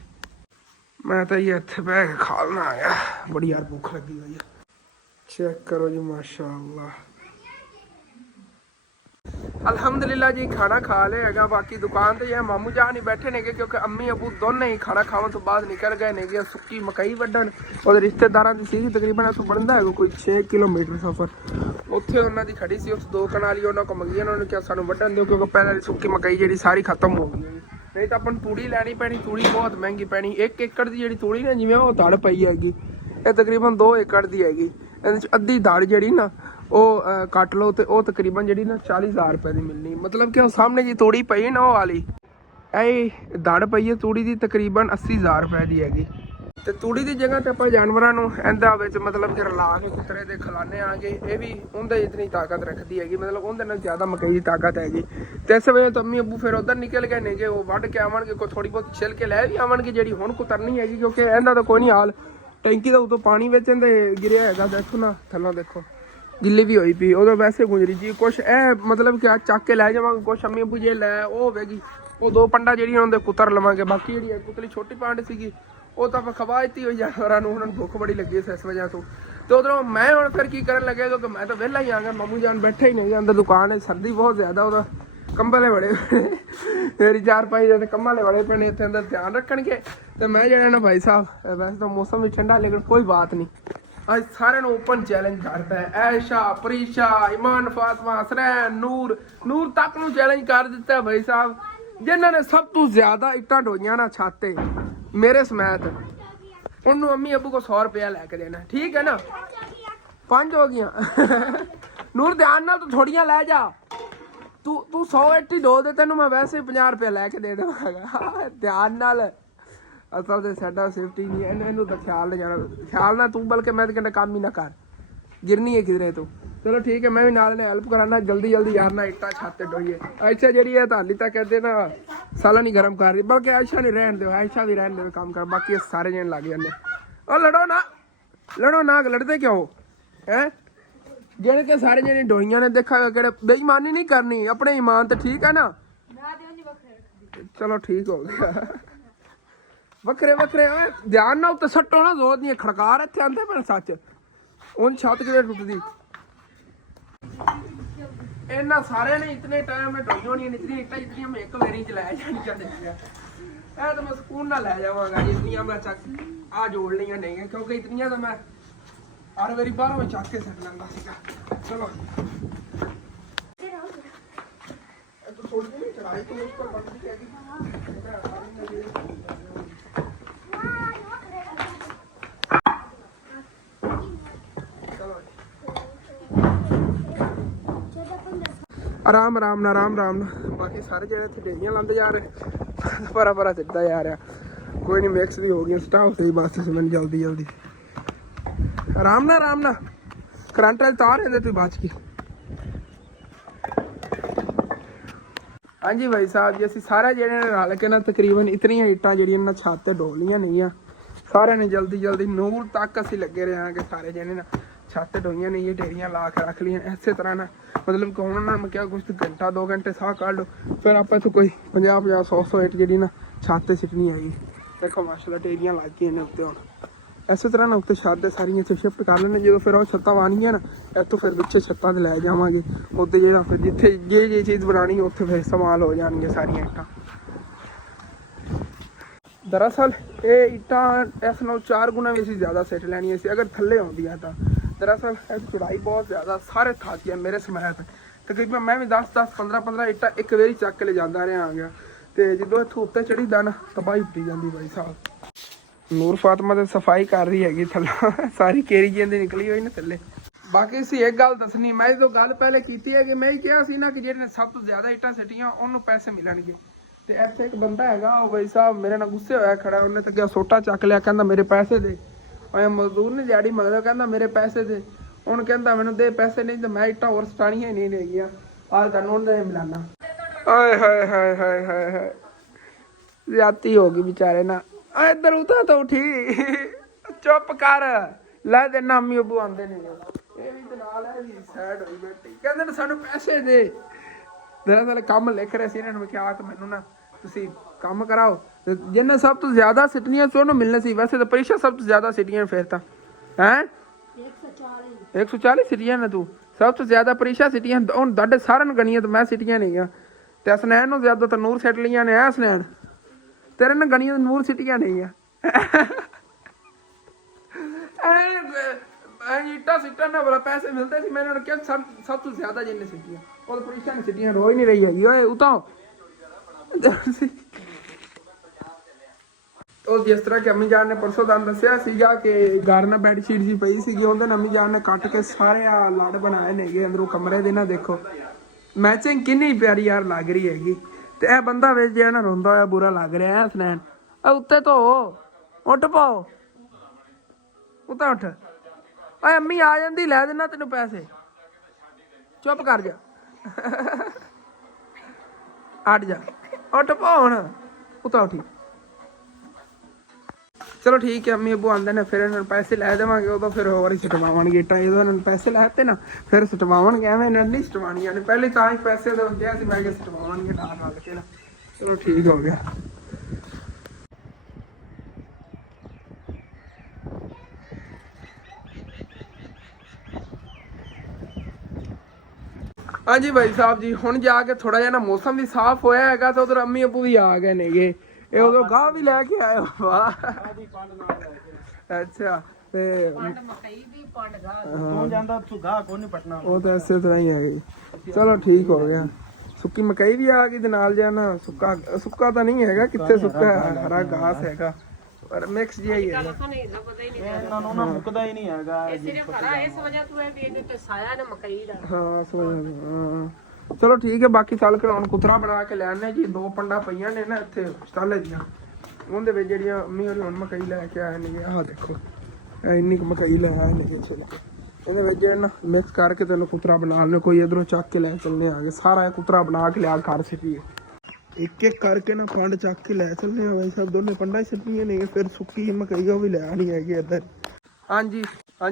ਮੈਂ ਤਾਂ ਇਹ ਇੱਥੇ ਬਹਿ ਕੇ ਖਾ ਲੈਣਾ ਆਇਆ, ਬੜੀ ਯਾਰ ਭੁੱਖ ਲੱਗੀ ਹੋਈ ਹੈ। ਚੈੱਕ ਕਰੋ ਜੀ ਮਾਸ਼ਾਅੱਲਾ। ਅਲਹਮਦੁਲਿਲਾ ਜੀ ਖਾਣਾ ਖਾ ਲਿਆ ਹੈਗਾ। ਬਾਕੀ ਦੁਕਾਨ ਤੇ ਇਹ ਮਾਮੂ ਜਾਨ ਹੀ ਬੈਠੇ ਨੇਗੇ ਕਿਉਂਕਿ ਅੰਮੀ ਅਬੂ ਦੋਨੇ ਹੀ ਖਾਣਾ ਖਾਣ ਤੋਂ ਬਾਅਦ ਨਿਕਲ ਗਏ ਨੇਗੇ ਸੁੱਕੀ ਮਕਈ ਵੱਢਣ। ਉਹਦੇ ਰਿਸ਼ਤੇਦਾਰਾਂ ਦੀ ਸੀਗੀ, ਤਕਰੀਬਨ ਇੱਥੋਂ ਬਣਦਾ ਹੈਗਾ ਕੋਈ 6 ਕਿਲੋਮੀਟਰ ਸਫ਼ਰ। ਉੱਥੇ ਉਹਨਾਂ ਦੀ ਖੜੀ ਸੀ, ਉੱਥੇ 2 ਕਨਾਲੀ ਉਹਨਾਂ ਕੋਲ ਮੰਗੀਆਂ। ਉਹਨਾਂ ਨੇ ਕਿਹਾ ਸਾਨੂੰ ਵੱਢਣ ਦਿਓ ਕਿਉਂਕਿ ਪਹਿਲਾਂ ਦੀ ਸੁੱਕੀ ਮਕਈ ਜਿਹੜੀ ਸਾਰੀ ਖਤਮ ਹੋ ਗਈ ਹੈ। ਨਹੀਂ ਤਾਂ ਆਪਾਂ ਨੂੰ ਤੂੜੀ ਲੈਣੀ ਪੈਣੀ, ਤੂੜੀ ਬਹੁਤ ਮਹਿੰਗੀ ਪੈਣੀ। 1 ਏਕੜ ਦੀ ਜਿਹੜੀ ਤੂੜੀ ਨਾ ਜਿਵੇਂ ਉਹ ਧੜ ਪਈ ਹੈਗੀ, ਇਹ ਤਕਰੀਬਨ 2 ਏਕੜ ਦੀ ਹੈਗੀ। ਇਹਦੇ 'ਚ ਅੱਧੀ ਧੜ ਜਿਹੜੀ ਨਾ ਉਹ ਕੱਟ ਲਓ ਤੇ ਉਹ ਤਕਰੀਬਨ ਜਿਹੜੀ ਨਾ 40,000 ਰੁਪਏ ਦੀ ਮਿਲਣੀ। ਮਤਲਬ ਕਿ ਉਹ ਸਾਹਮਣੇ ਜੀ ਤੂੜੀ ਪਈ ਨਾ ਉਹ ਵਾਲੀ, ਇਹ ਧੜ ਪਈ ਹੈ ਤੂੜੀ ਦੀ ਤਕਰੀਬਨ 80,000 ਰੁਪਏ ਦੀ ਹੈਗੀ। ਤੇ ਤੂੜੀ ਦੀ ਜਗ੍ਹਾ ਤੇ ਆਪਾਂ ਜਾਨਵਰਾਂ ਨੂੰ ਇਹਦਾ ਵਿੱਚ ਮਤਲਬ ਕਿ ਰਲਾ ਕੇ ਕੁੱਤਰੇ ਦੇ ਖਿਲਾਣੇ ਆਗੇ, ਇਹ ਵੀ ਉਹਦੇ ਇਤਨੀ ਤਾਕਤ ਰੱਖਦੀ ਹੈਗੀ, ਮਤਲਬ ਉਹਦੇ ਨਾਲ ਜ਼ਿਆਦਾ ਮਕਈ ਦੀ ਤਾਕਤ ਹੈਗੀ। ਤੇ ਇਸ ਵੇਲੇ ਤਾਂ ਅੰਮੀ ਅੱਬੂ ਫਿਰ ਉੱਧਰ ਨਿਕਲ ਗਏ ਨੇਗੇ, ਉਹ ਵੱਢ ਕੇ ਆਵਣਗੇ, ਕੋਈ ਥੋੜੀ ਬਹੁਤ ਛਿਲ ਕੇ ਲੈ ਵੀ ਆਵਣਗੇ ਜਿਹੜੀ ਹੁਣ ਕੁਤਰਨੀ ਹੈਗੀ ਕਿਉਂਕਿ ਇਹਦਾ ਤਾਂ ਕੋਈ ਨਹੀਂ ਹਾਲ। ਟੈਂਕੀ ਦਾ ਉਤੋਂ ਪਾਣੀ ਵਿੱਚ ਇਹਦੇ ਗਿਰਿਆ ਹੈਗਾ, ਦੇਖੋ ਨਾ ਥੱਲੋਂ ਦੇਖੋ ਗਿੱਲੀ ਵੀ ਹੋਈ ਪਈ। ਉਦੋਂ ਵੈਸੇ ਗੁੰਜਰੀ ਜੀ ਕੁਛ ਇਹ ਮਤਲਬ ਕਿ ਚੱਕ ਕੇ ਲੈ ਜਾਵਾਂਗੇ, ਕੁਛ ਅੰਮੀ ਅੱਬੂ ਜੇ ਲੈ ਉਹ ਹੋਵੇਗੀ ਉਹ 2 ਪੰਡਾ ਜਿਹੜੀਆਂ ਉਹਦੇ ਕੁਤਰ ਲਵਾਂਗੇ। ਬਾਕੀ ਜਿਹੜੀ ਕੁਤਲੀ ਛੋਟੀ ਪੰਡ ਸੀਗੀ ਉਹ ਤਾਂ ਆਪਾਂ ਖਵਾ ਦਿੱਤੀ ਹੋਈ ਜਾਨਵਰਾਂ ਨੂੰ, ਉਹਨਾਂ ਨੂੰ ਭੁੱਖ ਬੜੀ ਲੱਗੀ ਸੀ ਇਸ ਵਜ੍ਹਾ ਤੋਂ। ਤੇ ਉਧਰੋਂ ਮੈਂ ਹੁਣ ਫਿਰ ਕੀ ਕਰਨ ਲੱਗਿਆ ਕਿਉਂਕਿ ਮੈਂ ਤਾਂ ਵਿਹਲਾ ਹੀ ਆ ਗਿਆ, ਮਾਮੂ ਜਾਨ ਬੈਠੇ ਹੀ ਨਹੀਂ ਅੰਦਰ ਦੁਕਾਨ ਹੈ, ਸਰਦੀ ਬਹੁਤ ਜ਼ਿਆਦਾ ਉਹਦਾ ਕੰਬਲੇ ਬੜੇ ਮੇਰੀ 4-5 ਜਣੇ ਕੰਬਲੇ ਬੜੇ ਪੈਣੇ ਇੱਥੇ ਅੰਦਰ ਧਿਆਨ ਰੱਖਣਗੇ ਤੇ ਮੈਂ ਜਿਹੜਾ ਨਾ ਭਾਈ ਸਾਹਿਬ ਵੈਸੇ ਤਾਂ ਮੌਸਮ ਵੀ ਠੰਡਾ ਲੇਕਿਨ ਕੋਈ ਬਾਤ ਨਹੀਂ ਅੱਜ ਸਾਰਿਆਂ ਨੂੰ ਓਪਨ ਚੈਲੰਜ ਕਰਦਾ ਹੈ ਐਸ਼ਾ ਪ੍ਰੀਸ਼ਾ ਇਮਾਨ ਫਾਤਮਾ ਹਸਨੈਨ ਨੂਰ ਤੱਕ ਨੂੰ ਚੈਲੰਜ ਕਰ ਦਿੱਤਾ ਭਾਈ ਸਾਹਿਬ ਜਿਨ੍ਹਾਂ ਨੇ ਸਭ ਤੋਂ ਜ਼ਿਆਦਾ ਇੱਟਾਂ ਢੋਈਆਂ ਨਾ ਛੱਤ ਤੇ ਮੇਰੇ ਸਮੇਤ ਉਹਨੂੰ ਅੰਮੀ ਅੱਬੂ ਕੋ 100 ਰੁਪਇਆ ਲੈ ਕੇ ਦੇਣਾ ਠੀਕ ਹੈ ਨਾ 5 ਹੋ ਗਈਆਂ ਨੂਰ ਧਿਆਨ ਨਾਲ ਤੂੰ ਥੋੜੀਆਂ ਲੈ ਜਾ ਤੂੰ 180 ਢੋ ਦੇ ਤੈਨੂੰ ਮੈਂ ਵੈਸੇ 50 ਰੁਪਏ ਲੈ ਕੇ ਦੇ ਦੇਵਾਂਗਾ ਧਿਆਨ ਨਾਲ ਅਸਲ ਤੇ ਸਾਡਾ ਸੇਫਟੀ ਨਹੀਂ ਹੈ ਇਹਨੂੰ ਤਾਂ ਖਿਆਲ ਨਹੀਂ ਜਾਣਾ ਖਿਆਲ ਨਾ ਤੂੰ ਬਲਕਿ ਮੈਂ ਤਾਂ ਕਹਿੰਦਾ ਕੰਮ ਹੀ ਨਾ ਕਰ ਗਿਰਨੀ ਹੈ ਕਿਧਰੇ ਤੂੰ ਚਲੋ ਠੀਕ ਹੈ ਮੈਂ ਵੀ ਨਾਲ ਨੇ ਹੈਲਪ ਕਰਾਣਾ ਜਲਦੀ ਯਾਰ ਨਾ ਇੱਟਾਂ ਛੱਤ ਤੇ ਢੋਈਏ ਆਇਸ਼ਾ ਜਿਹੜੀ ਹੈ ਤਾਂ ਹਾਲੀ ਤਾਂ ਕਹਿੰਦੇ ਨਾ ਸਾਲਾ ਨਹੀਂ ਗਰਮ ਕਰ ਰਹੀ ਬਲਕਿ ਆਇਸ਼ਾ ਨਹੀਂ ਰਹਿਣ ਦਿਓ ਆਇਸ਼ਾ ਵੀ ਰਹਿਣ ਦਿਓ ਕੰਮ ਕਰ ਬਾਕੀ ਇਹ ਸਾਰੇ ਜਣੇ ਲੱਗ ਜਾਂਦੇ ਉਹ ਲੜੋ ਨਾ ਲੜਦੇ ਕਿਉਂ ਹੈ ਜਿਹੜੇ ਕਿ ਸਾਰੇ ਜਣੇ ਢੋਈਆਂ ਨੇ ਦੇਖਾਂਗੇ ਕਿਹੜੇ ਬੇਈਮਾਨੀ ਨਹੀਂ ਕਰਨੀ ਆਪਣੇ ਈਮਾਨ ਤੇ ਠੀਕ ਹੈ ਨਾ ਚਲੋ ਠੀਕ ਹੋ ਗਿਆ ਵੱਖਰੇ ਓਏ ਧਿਆਨ ਨਾਲ ਉੱਤੇ ਸੱਟੋ ਨਾ ਜ਼ੋਰ ਦੀਆਂ ਖੜਕਾਰ ਇੱਥੇ ਆਂਦੇ ਪਰ ਸੱਚ ਉਹ ਛੱਤ ਕਿਤੇ ਟੁੱਟਦੀ ਇਹਨਾਂ ਸਾਰਿਆਂ ਨੇ ਇਤਨੇ ਟਾਈਮ ਮੈਂ ਢੋਈਆਂ ਨਹੀਂ ਇਤਨੀ ਇੱਟਾਂ ਜਿਤਨੀਆਂ ਮੈਂ ਇੱਕ ਵਾਰੀ ਚ ਲੈ ਜਾਣੀ ਚਾਹੁੰਦੇ ਸੀਗਾ ਇਹ ਤਾਂ ਮੈਂ ਸਕੂਨ ਨਾਲ ਲੈ ਜਾਵਾਂਗਾ ਜਿਤਨੀਆਂ ਮੈਂ ਚੱਕ ਆ ਜੋੜ ਲਈਆਂ ਨਹੀਂ ਕਿਉਂਕਿ ਇਤਨੀਆਂ ਤਾਂ ਮੈਂ ਹਰ ਵਾਰੀ ਬਾਹਰੋਂ ਚੱਕ ਕੇ ਸੱਟ ਲੈਂਦਾ ਸੀਗਾ ਚਲੋ ਥੋੜੀ ਜਿਹੀ ਚੜਾਈ ਤੋਂ ਉਸ ਪਰ ਬੰਦੀ ਹੈਗੀ ਆਰਾਮ ਨਾਲ ਬਾਕੀ ਸਾਰੇ ਜਿਹੜੇ ਇੱਥੇ ਢੇਰੀਆਂ ਲਾਉਂਦੇ ਜਾ ਰਹੇ ਪਰਾ ਸਿੱਧਾ ਜਾ ਰਿਹਾ ਕੋਈ ਨਹੀਂ ਮਿਕਸ ਦੀ ਹੋ ਗਈ ਸਟਾਫ ਤੇ ਬਸ ਸਮਝ ਜਲਦੀ ਆਰਾਮ ਨਾਲ ਕਰੰਟ ਵਾਲ ਤਾਰ ਰਹਿੰਦੇ ਤੁਸੀਂ ਬਚ ਕੇ ਹਾਂਜੀ ਭਾਈ ਸਾਹਿਬ ਜੀ ਅਸੀਂ ਸਾਰੇ ਜਿਹੜੇ ਨੇ ਰਲ ਕੇ ਨਾ ਤਕਰੀਬਨ ਇਤਨੀਆਂ ਇੱਟਾਂ ਜਿਹੜੀਆਂ ਨਾ ਛੱਤ ਤੇ ਢੋਲੀਆਂ ਨਹੀਂ ਆ ਸਾਰਿਆਂ ਨੇ ਜਲਦੀ ਨੂਰ ਤੱਕ ਅਸੀਂ ਲੱਗੇ ਰਹਾਂਗੇ ਸਾਰੇ ਜਿਹੜੇ ਨਾ ਛੱਤ ਤੇ ਢੋਈਆਂ ਨਹੀਂ ਇਹ ਢੇਰੀਆਂ ਲਾ ਕੇ ਰੱਖ ਲਈਆਂ ਇਸੇ ਤਰ੍ਹਾਂ ਨਾ ਮਤਲਬ ਕਿ ਉਹਨਾਂ ਨੇ ਮੈਂ ਕਿਹਾ ਕੁਛ ਘੰਟਾ 2 ਘੰਟੇ ਸਾਹ ਕੱਢ ਲਓ ਫਿਰ ਆਪਾਂ ਇੱਥੋਂ ਕੋਈ 50 100 ਇੱਟ ਜਿਹੜੀ ਨਾ ਛੱਤ ਤੇ ਸਿੱਟਣੀ ਹੈਗੀ ਦੇਖੋ ਮਾਸ਼ਾਅੱਲਾ ਢੇਰੀਆਂ ਲੱਗ ਗਈਆਂ ਨੇ ਉੱਤੇ ਹੁਣ ਇਸੇ ਤਰ੍ਹਾਂ ਨਾ ਉੱਤੇ ਛੱਤ ਦੇ ਸਾਰੀਆਂ ਇੱਥੇ ਸ਼ਿਫਟ ਕਰ ਲੈਣੇ ਜਦੋਂ ਫਿਰ ਉਹ ਛੱਤਾਂ ਬਣੀਆਂ ਨਾ ਇੱਥੋਂ ਫਿਰ ਵਿੱਚੇ ਛੱਤਾਂ ਤੇ ਲੈ ਜਾਵਾਂਗੇ ਉੱਤੇ ਜਿਹੜਾ ਫਿਰ ਜਿੱਥੇ ਜੇ ਚੀਜ਼ ਬਣਾਉਣੀ ਉੱਥੇ ਫਿਰ ਇਸਤੇਮਾਲ ਹੋ ਜਾਣਗੀਆਂ ਸਾਰੀਆਂ ਇੱਟਾਂ ਦਰਅਸਲ ਇਹ ਇੱਟਾਂ ਇਸ ਨਾਲ 4 ਗੁਣਾ ਵੀ ਅਸੀਂ ਜ਼ਿਆਦਾ ਸਿੱਟ ਲੈਣੀਆਂ ਸੀ ਅਗਰ ਥੱਲੇ ਆਉਂਦੀਆਂ ਤਾਂ ਦਰਅਸਲ ਇਹ ਚੜਾਈ ਬਹੁਤ ਜ਼ਿਆਦਾ ਸਾਰੇ ਥੱਕ ਗਏ ਮੇਰੇ ਸਮੇਤ ਤਕਰੀਬਨ ਮੈਂ ਵੀ 10 15 ਇੱਟਾਂ ਇੱਕ ਵਾਰੀ ਚੱਕ ਕੇ ਲੈ ਜਾਂਦਾ ਰਿਹਾ ਆ ਗਿਆ ਤੇ ਜਦੋਂ ਇੱਥੋਂ ਉੱਤੇ ਚੜੀ ਦਾ ਨਾ ਤਬਾਹੀ ਉੱਟੀ ਜਾਂਦੀ ਭਾਈ ਸਾਹਿਬ ਨੂਰ ਫਾਤਮਾ ਤੇ ਸਫਾਈ ਕਰ ਰਹੀ ਹੈਗੀ ਥੱਲੋਂ ਸਾਰੀ ਕੇਰੀ ਜਿਹੀ ਨਿਕਲੀ ਹੋਈ ਨਾ ਥੱਲੇ ਬਾਕੀ ਸੀ ਇੱਕ ਗੱਲ ਦੱਸਣੀ ਮੈਂ ਜਦੋਂ ਗੱਲ ਪਹਿਲੇ ਕੀਤੀ ਹੈ ਕਿ ਮੈਂ ਹੀ ਕਿਹਾ ਸੀ ਨਾ ਕਿ ਜਿਹੜੇ ਨੇ ਸਭ ਤੋਂ ਜ਼ਿਆਦਾ ਇੱਟਾਂ ਸਿੱਟੀਆਂ ਉਹਨੂੰ ਪੈਸੇ ਮਿਲਣਗੇ ਤੇ ਇੱਥੇ ਇੱਕ ਬੰਦਾ ਹੈਗਾ ਉਹ ਭਾਈ ਸਾਹਿਬ ਮੇਰੇ ਨਾਲ ਗੁੱਸੇ ਹੋਇਆ ਖੜਾ ਉਹਨੇ ਤਾਂ ਕਿਹਾ ਸੋਟਾ ਚੱਕ ਲਿਆ ਕਹਿੰਦਾ ਮੇਰੇ ਪੈਸੇ ਦੇ ਉਹ ਮਜ਼ਦੂਰ ਨੇ ਦਿਹਾੜੀ ਮੰਗਦਾ ਕਹਿੰਦਾ ਮੇਰੇ ਪੈਸੇ ਦੇ ਹੁਣ ਕਹਿੰਦਾ ਮੈਨੂੰ ਦੇ ਪੈਸੇ ਨਹੀਂ ਤਾਂ ਮੈਂ ਇੱਟਾਂ ਹੋਰ ਸਟਾਣੀਆਂ ਹੀ ਨਹੀਂ ਹੈਗੀਆਂ ਆਹ ਤੁਹਾਨੂੰ ਉਹਨੇ ਮਿਲਾਨਾ ਹਾਏ ਹਾਏ ਜ਼ਿਆਦਤੀ ਹੋ ਗਈ ਵਿਚਾਰੇ ਨਾਲ ਇੱਧਰ ਉਤਾਂ ਤਾਂ ਉਠੀ ਚੁੱਪ ਕਰ ਲੈ ਦੇ ਨਾਮੀ ਅੱਬੂ ਆਉਂਦੇ ਨੇ ਇਹ ਵੀ ਤੇ ਨਾਲ ਹੈ ਵੀ ਸਾਈਡ ਹੋਈ ਬੈਠੀ ਕਹਿੰਦੇ ਨੇ ਸਾਨੂੰ ਪੈਸੇ ਦੇ ਦਰਅਸਲ ਕੰਮ ਲਿਖ ਰਹੇ ਸੀ ਇਹਨਾਂ ਨੂੰ ਕਿਹਾ ਕਿ ਮੈਨੂੰ ਨਾ ਤੁਸੀਂ ਕੰਮ ਕਰਾਓ ਜਿੰਨੇ ਸਭ ਤੋਂ ਜ਼ਿਆਦਾ ਸਿੱਟਣੀਆਂ ਸੀ ਉਹਨੂੰ ਮਿਲਣੇ ਸੀ ਵੈਸੇ ਤਾਂ ਪਰੀਸ਼ਾ ਸਭ ਤੋਂ ਜ਼ਿਆਦਾ ਸਿੱਟੀਆਂ ਫਿਰ ਤਾਂ ਹੈ 140 ਸਿੱਟੀਆਂ ਨੇ ਤੂੰ ਸਭ ਤੋਂ ਜ਼ਿਆਦਾ ਪਰੀਸ਼ਾ ਸਿੱਟੀਆਂ ਹੁਣ ਤੁਹਾਡੇ ਸਾਰਿਆਂ ਨੂੰ ਗਣੀਆਂ ਤੇ ਮੈਂ ਸਿੱਟੀਆਂ ਨਹੀਂ ਆ ਤੇ ਹਸਨੈਨ ਨੂੰ ਜ਼ਿਆਦਾ ਤਾਂ ਨੂਰ ਸਿੱਟ ਲਈਆਂ ਨੇ ਐ ਹਸਨੈਨ ਤੇਰੇ ਨੇ ਗਣੀਆਂ ਨੂਰ ਸਿੱਟੀਆਂ ਨਹੀਂ ਆ ਇੱਟਾਂ ਸਿੱਟਣ ਨਾਲ ਬੜਾ ਪੈਸੇ ਮਿਲਦੇ ਸੀ ਮੈਨੂੰ ਕਿਹਾ ਸਭ ਤੋਂ ਜ਼ਿਆਦਾ ਜਿੰਨੇ ਸਿੱਟੀਆਂ ਉਹ ਪਰੀਸ਼ਾ ਨੇ ਸਿੱਟੀਆਂ ਰੋਈ ਨਹੀਂ ਰਹੀ ਹੈਗੀ ਓਏ ਉਤਾਂ ਉਹ ਜਿਸ ਤਰ੍ਹਾਂ ਕਿ ਅੰਮੀ ਜਾਨ ਨੇ ਪਰਸੋਂ ਦਾ ਦੱਸਿਆ ਸੀਗਾ ਕਿ ਘਰ ਨਾਲ ਬੈੱਡ ਸ਼ੀਟ ਜੀ ਪਈ ਸੀਗੀ ਉਹਦੇ ਨਾਲ ਅੰਮੀ ਜਾਨ ਨੇ ਕੱਟ ਕੇ ਸਾਰੇ ਆ ਲੜ ਬਣਾਏ ਨੇਗੇ ਅੰਦਰੋਂ ਕਮਰੇ ਦੇ ਨਾ ਦੇਖੋ ਮੈਚਿੰਗ ਕਿੰਨੀ ਪਿਆਰੀ ਯਾਰ ਲੱਗ ਰਹੀ ਹੈਗੀ ਤੇ ਇਹ ਬੰਦਾ ਵੇਚ ਜਿਹੜਾ ਨਾ ਰੋਂਦਾ ਹੋਇਆ ਬੁਰਾ ਲੱਗ ਰਿਹਾ ਹੈ ਹਸਨੈਨ ਉੱਤੇ ਤੋਂ ਉੱਠ ਪਾਓ ਉਤਾਂ ਉੱਠ ਓਏ ਅੰਮੀ ਆ ਜਾਂਦੀ ਲੈ ਦੇਣਾ ਤੈਨੂੰ ਪੈਸੇ ਚੁੱਪ ਕਰ ਜਾ ਹਟ ਜਾ ਉੱਠ ਪਾ ਹੁਣ ਉਤਾਂ ਉੱਠੀ ਚਲੋ ਠੀਕ ਹੈ ਅੰਮੀ ਅੱਬੂ ਆਉਂਦੇ ਨੇ ਫਿਰ ਇਹਨਾਂ ਨੂੰ ਪੈਸੇ ਲੈ ਦੇਵਾਂਗੇ ਉਦੋਂ ਫਿਰ ਹੋਰ ਹੀ ਸਟਵਾਵਾਂਗੇ ਇੱਟਾਂ ਜਦੋਂ ਇਹਨਾਂ ਨੂੰ ਪੈਸੇ ਲੈ ਦਿੱਤੇ ਨਾ ਫਿਰ ਸਟਵਾਵਾਂਗੇ ਐਵੇਂ ਇਹਨਾਂ ਨਹੀਂ ਸਟਵਾਉਣੀਆਂ ਨੇ ਪਹਿਲੇ ਤਾਂ ਹੀ ਪੈਸੇ ਦੇ ਹੁੰਦੇ ਅਸੀਂ ਮੈਂ ਕਿਹਾ ਸਟਵਾਵਾਂਗੇ ਨਾਲ ਕੇ ਨਾ ਚਲੋ ਠੀਕ ਹੋ ਗਿਆ ਹਾਂਜੀ ਭਾਈ ਸਾਹਿਬ ਜੀ, ਹੁਣ ਜਾ ਕੇ ਥੋੜਾ ਜਿਹਾ ਨਾ ਮੌਸਮ ਵੀ ਸਾਫ਼ ਹੋਇਆ ਹੈਗਾ ਤੇ ਉਧਰ ਅੰਮੀ ਅੱਬੂ ਵੀ ਆ ਗਏ ਨੇਗੇ। ਇਹ ਉਦੋਂ ਗਾਹ ਵੀ ਲੈ ਕੇ ਆਏ ਹੋ। ਵਾਹ ਅੱਛਾ ਤੇ ਪੰਡ ਮਕਈ ਦੀ ਪੰਡ ਗਾਹ ਤੂੰ ਜਾਂਦਾ ਤੂੰ ਗਾਹ ਕੋਈ ਨਹੀਂ ਪਟਣਾ। ਉਹ ਤਾਂ ਇਸੇ ਤਰ੍ਹਾਂ ਹੀ ਹੈਗੀ। ਚਲੋ ਠੀਕ ਹੋ ਗਿਆ। ਸੁੱਕੀ ਮਕਈ ਵੀ ਆ ਗਈ ਤੇ ਨਾਲ ਜਾਣਾ ਸੁੱਕਾ ਤਾਂ ਨਹੀਂ ਹੈਗਾ, ਕਿੱਥੇ ਸੁੱਕਾ ਹਰਾ ਘਾਸ ਹੈਗਾ ਪਰ ਮਿਕਸ ਜਿਹਾ ਹੀ ਹੈਗਾ। ਸਾਨੂੰ ਇਹਦਾ ਪਤਾ ਹੀ ਨਹੀਂ ਇਹਨਾਂ ਨੂੰ ਨਾ ਮੁੱਕਦਾ ਹੀ ਨਹੀਂ ਹੈਗਾ। ਇਹ ਸਿਰਫ ਹਰਾ ਇਸ ਵਜ੍ਹਾ ਤੋਂ ਹੈ ਵੀ ਇਹਦੇ ਤੇ ਸਾਇਆ ਨਾ ਮਕਈ ਦਾ। ਹਾਂ ਚਲੋ ਠੀਕ ਹੈ। ਬਾਕੀ ਚੱਲ ਕੇ ਹੁਣ ਕੁਤਰਾ ਬਣਾ ਕੇ ਲੈਣੇ ਜੀ। 2 ਪੰਡਾ ਪਈਆਂ ਨੇ ਨਾ ਇੱਥੇ ਸਟਾਲੇ ਦੀਆਂ, ਉਹਦੇ ਵਿੱਚ ਜਿਹੜੀਆਂ ਅੰਮੀ ਹੋਰੀ ਹੁਣ ਮਕਈ ਲੈ ਕੇ ਆਏ ਨੇ। ਆਹ ਦੇਖੋ ਇੰਨੀ ਕੁ ਮਕਈ ਲੈ ਆਏ ਨੇ ਛਿਲਕੇ, ਇਹਦੇ ਵਿੱਚ ਨਾ ਮਿਕਸ ਕਰਕੇ ਤੈਨੂੰ ਕੁਤਰਾ ਬਣਾ ਲੈਣੇ। ਕੋਈ ਇਧਰੋਂ ਚੱਕ ਕੇ ਲੈ ਚੱਲਨੇ ਆਗੇ, ਸਾਰਾ ਕੁਤਰਾ ਬਣਾ ਕੇ ਲਿਆ ਘਰ ਸਿੱਟੀਏ। ਇੱਕ ਇੱਕ ਕਰਕੇ ਨਾ ਪੰਡ ਚੱਕ ਕੇ ਲੈ ਚੱਲਨੇ ਆ ਭਾਈ ਸਾਹਿਬ। ਦੋਨੇ ਪੰਡਾਂ ਹੀ ਸਿੱਟਣੀਆਂ ਨੇ, ਫਿਰ ਸੁੱਕੀ ਮਕਈ ਉਹ ਵੀ ਲੈ ਆਣੀ ਹੈਗੀ ਇੱਧਰ। ਹਾਂਜੀ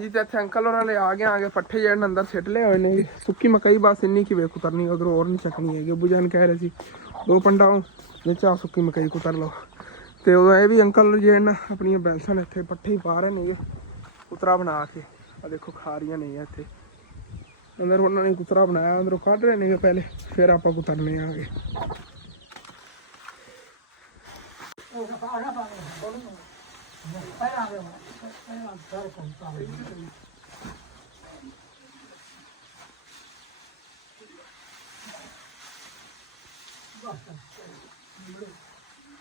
ਤੇ ਇੱਥੇ ਅੰਕਲ ਉਹਨਾਂ ਨੇ ਆ ਗਏ ਪੱਠੇ ਜਿਹੜੇ ਅੰਦਰ ਸਿੱਟ ਲਏ ਹੋਏ ਨੇ। ਸੁੱਕੀ ਮਕਈ ਬਸ ਇੰਨੀ ਕੀ ਵੇ ਕੁਤਰਨੀ, ਉਧਰੋਂ ਹੋਰ ਨਹੀਂ ਚੱਕਣੀ ਹੈਗੀ। ਅੱਬੂ ਜਾਨ ਕਹਿ ਰਹੇ ਸੀ 2 ਪੰਡਾ ਵਿੱਚ ਆ ਸੁੱਕੀ ਮਕਈ ਕੁਤਰ ਲਓ। ਤੇ ਉਦੋਂ ਇਹ ਵੀ ਅੰਕਲ ਜਿਹੜੇ ਨਾ ਆਪਣੀਆਂ ਬੈਂਸਾਂ ਨੇ ਇੱਥੇ ਪੱਠੇ ਹੀ ਪਾ ਰਹੇ ਨੇ ਕੁਤਰਾ ਬਣਾ ਕੇ। ਆ ਦੇਖੋ ਖਾ ਰਹੀਆਂ ਨੇ ਇੱਥੇ ਅੰਦਰ, ਉਹਨਾਂ ਨੇ ਕੁਤਰਾ ਬਣਾਇਆ ਅੰਦਰੋਂ ਕੱਢ ਰਹੇ ਨੇ ਪਹਿਲੇ, ਫਿਰ ਆਪਾਂ ਕੁਤਰਨੇ ਆਗੇ।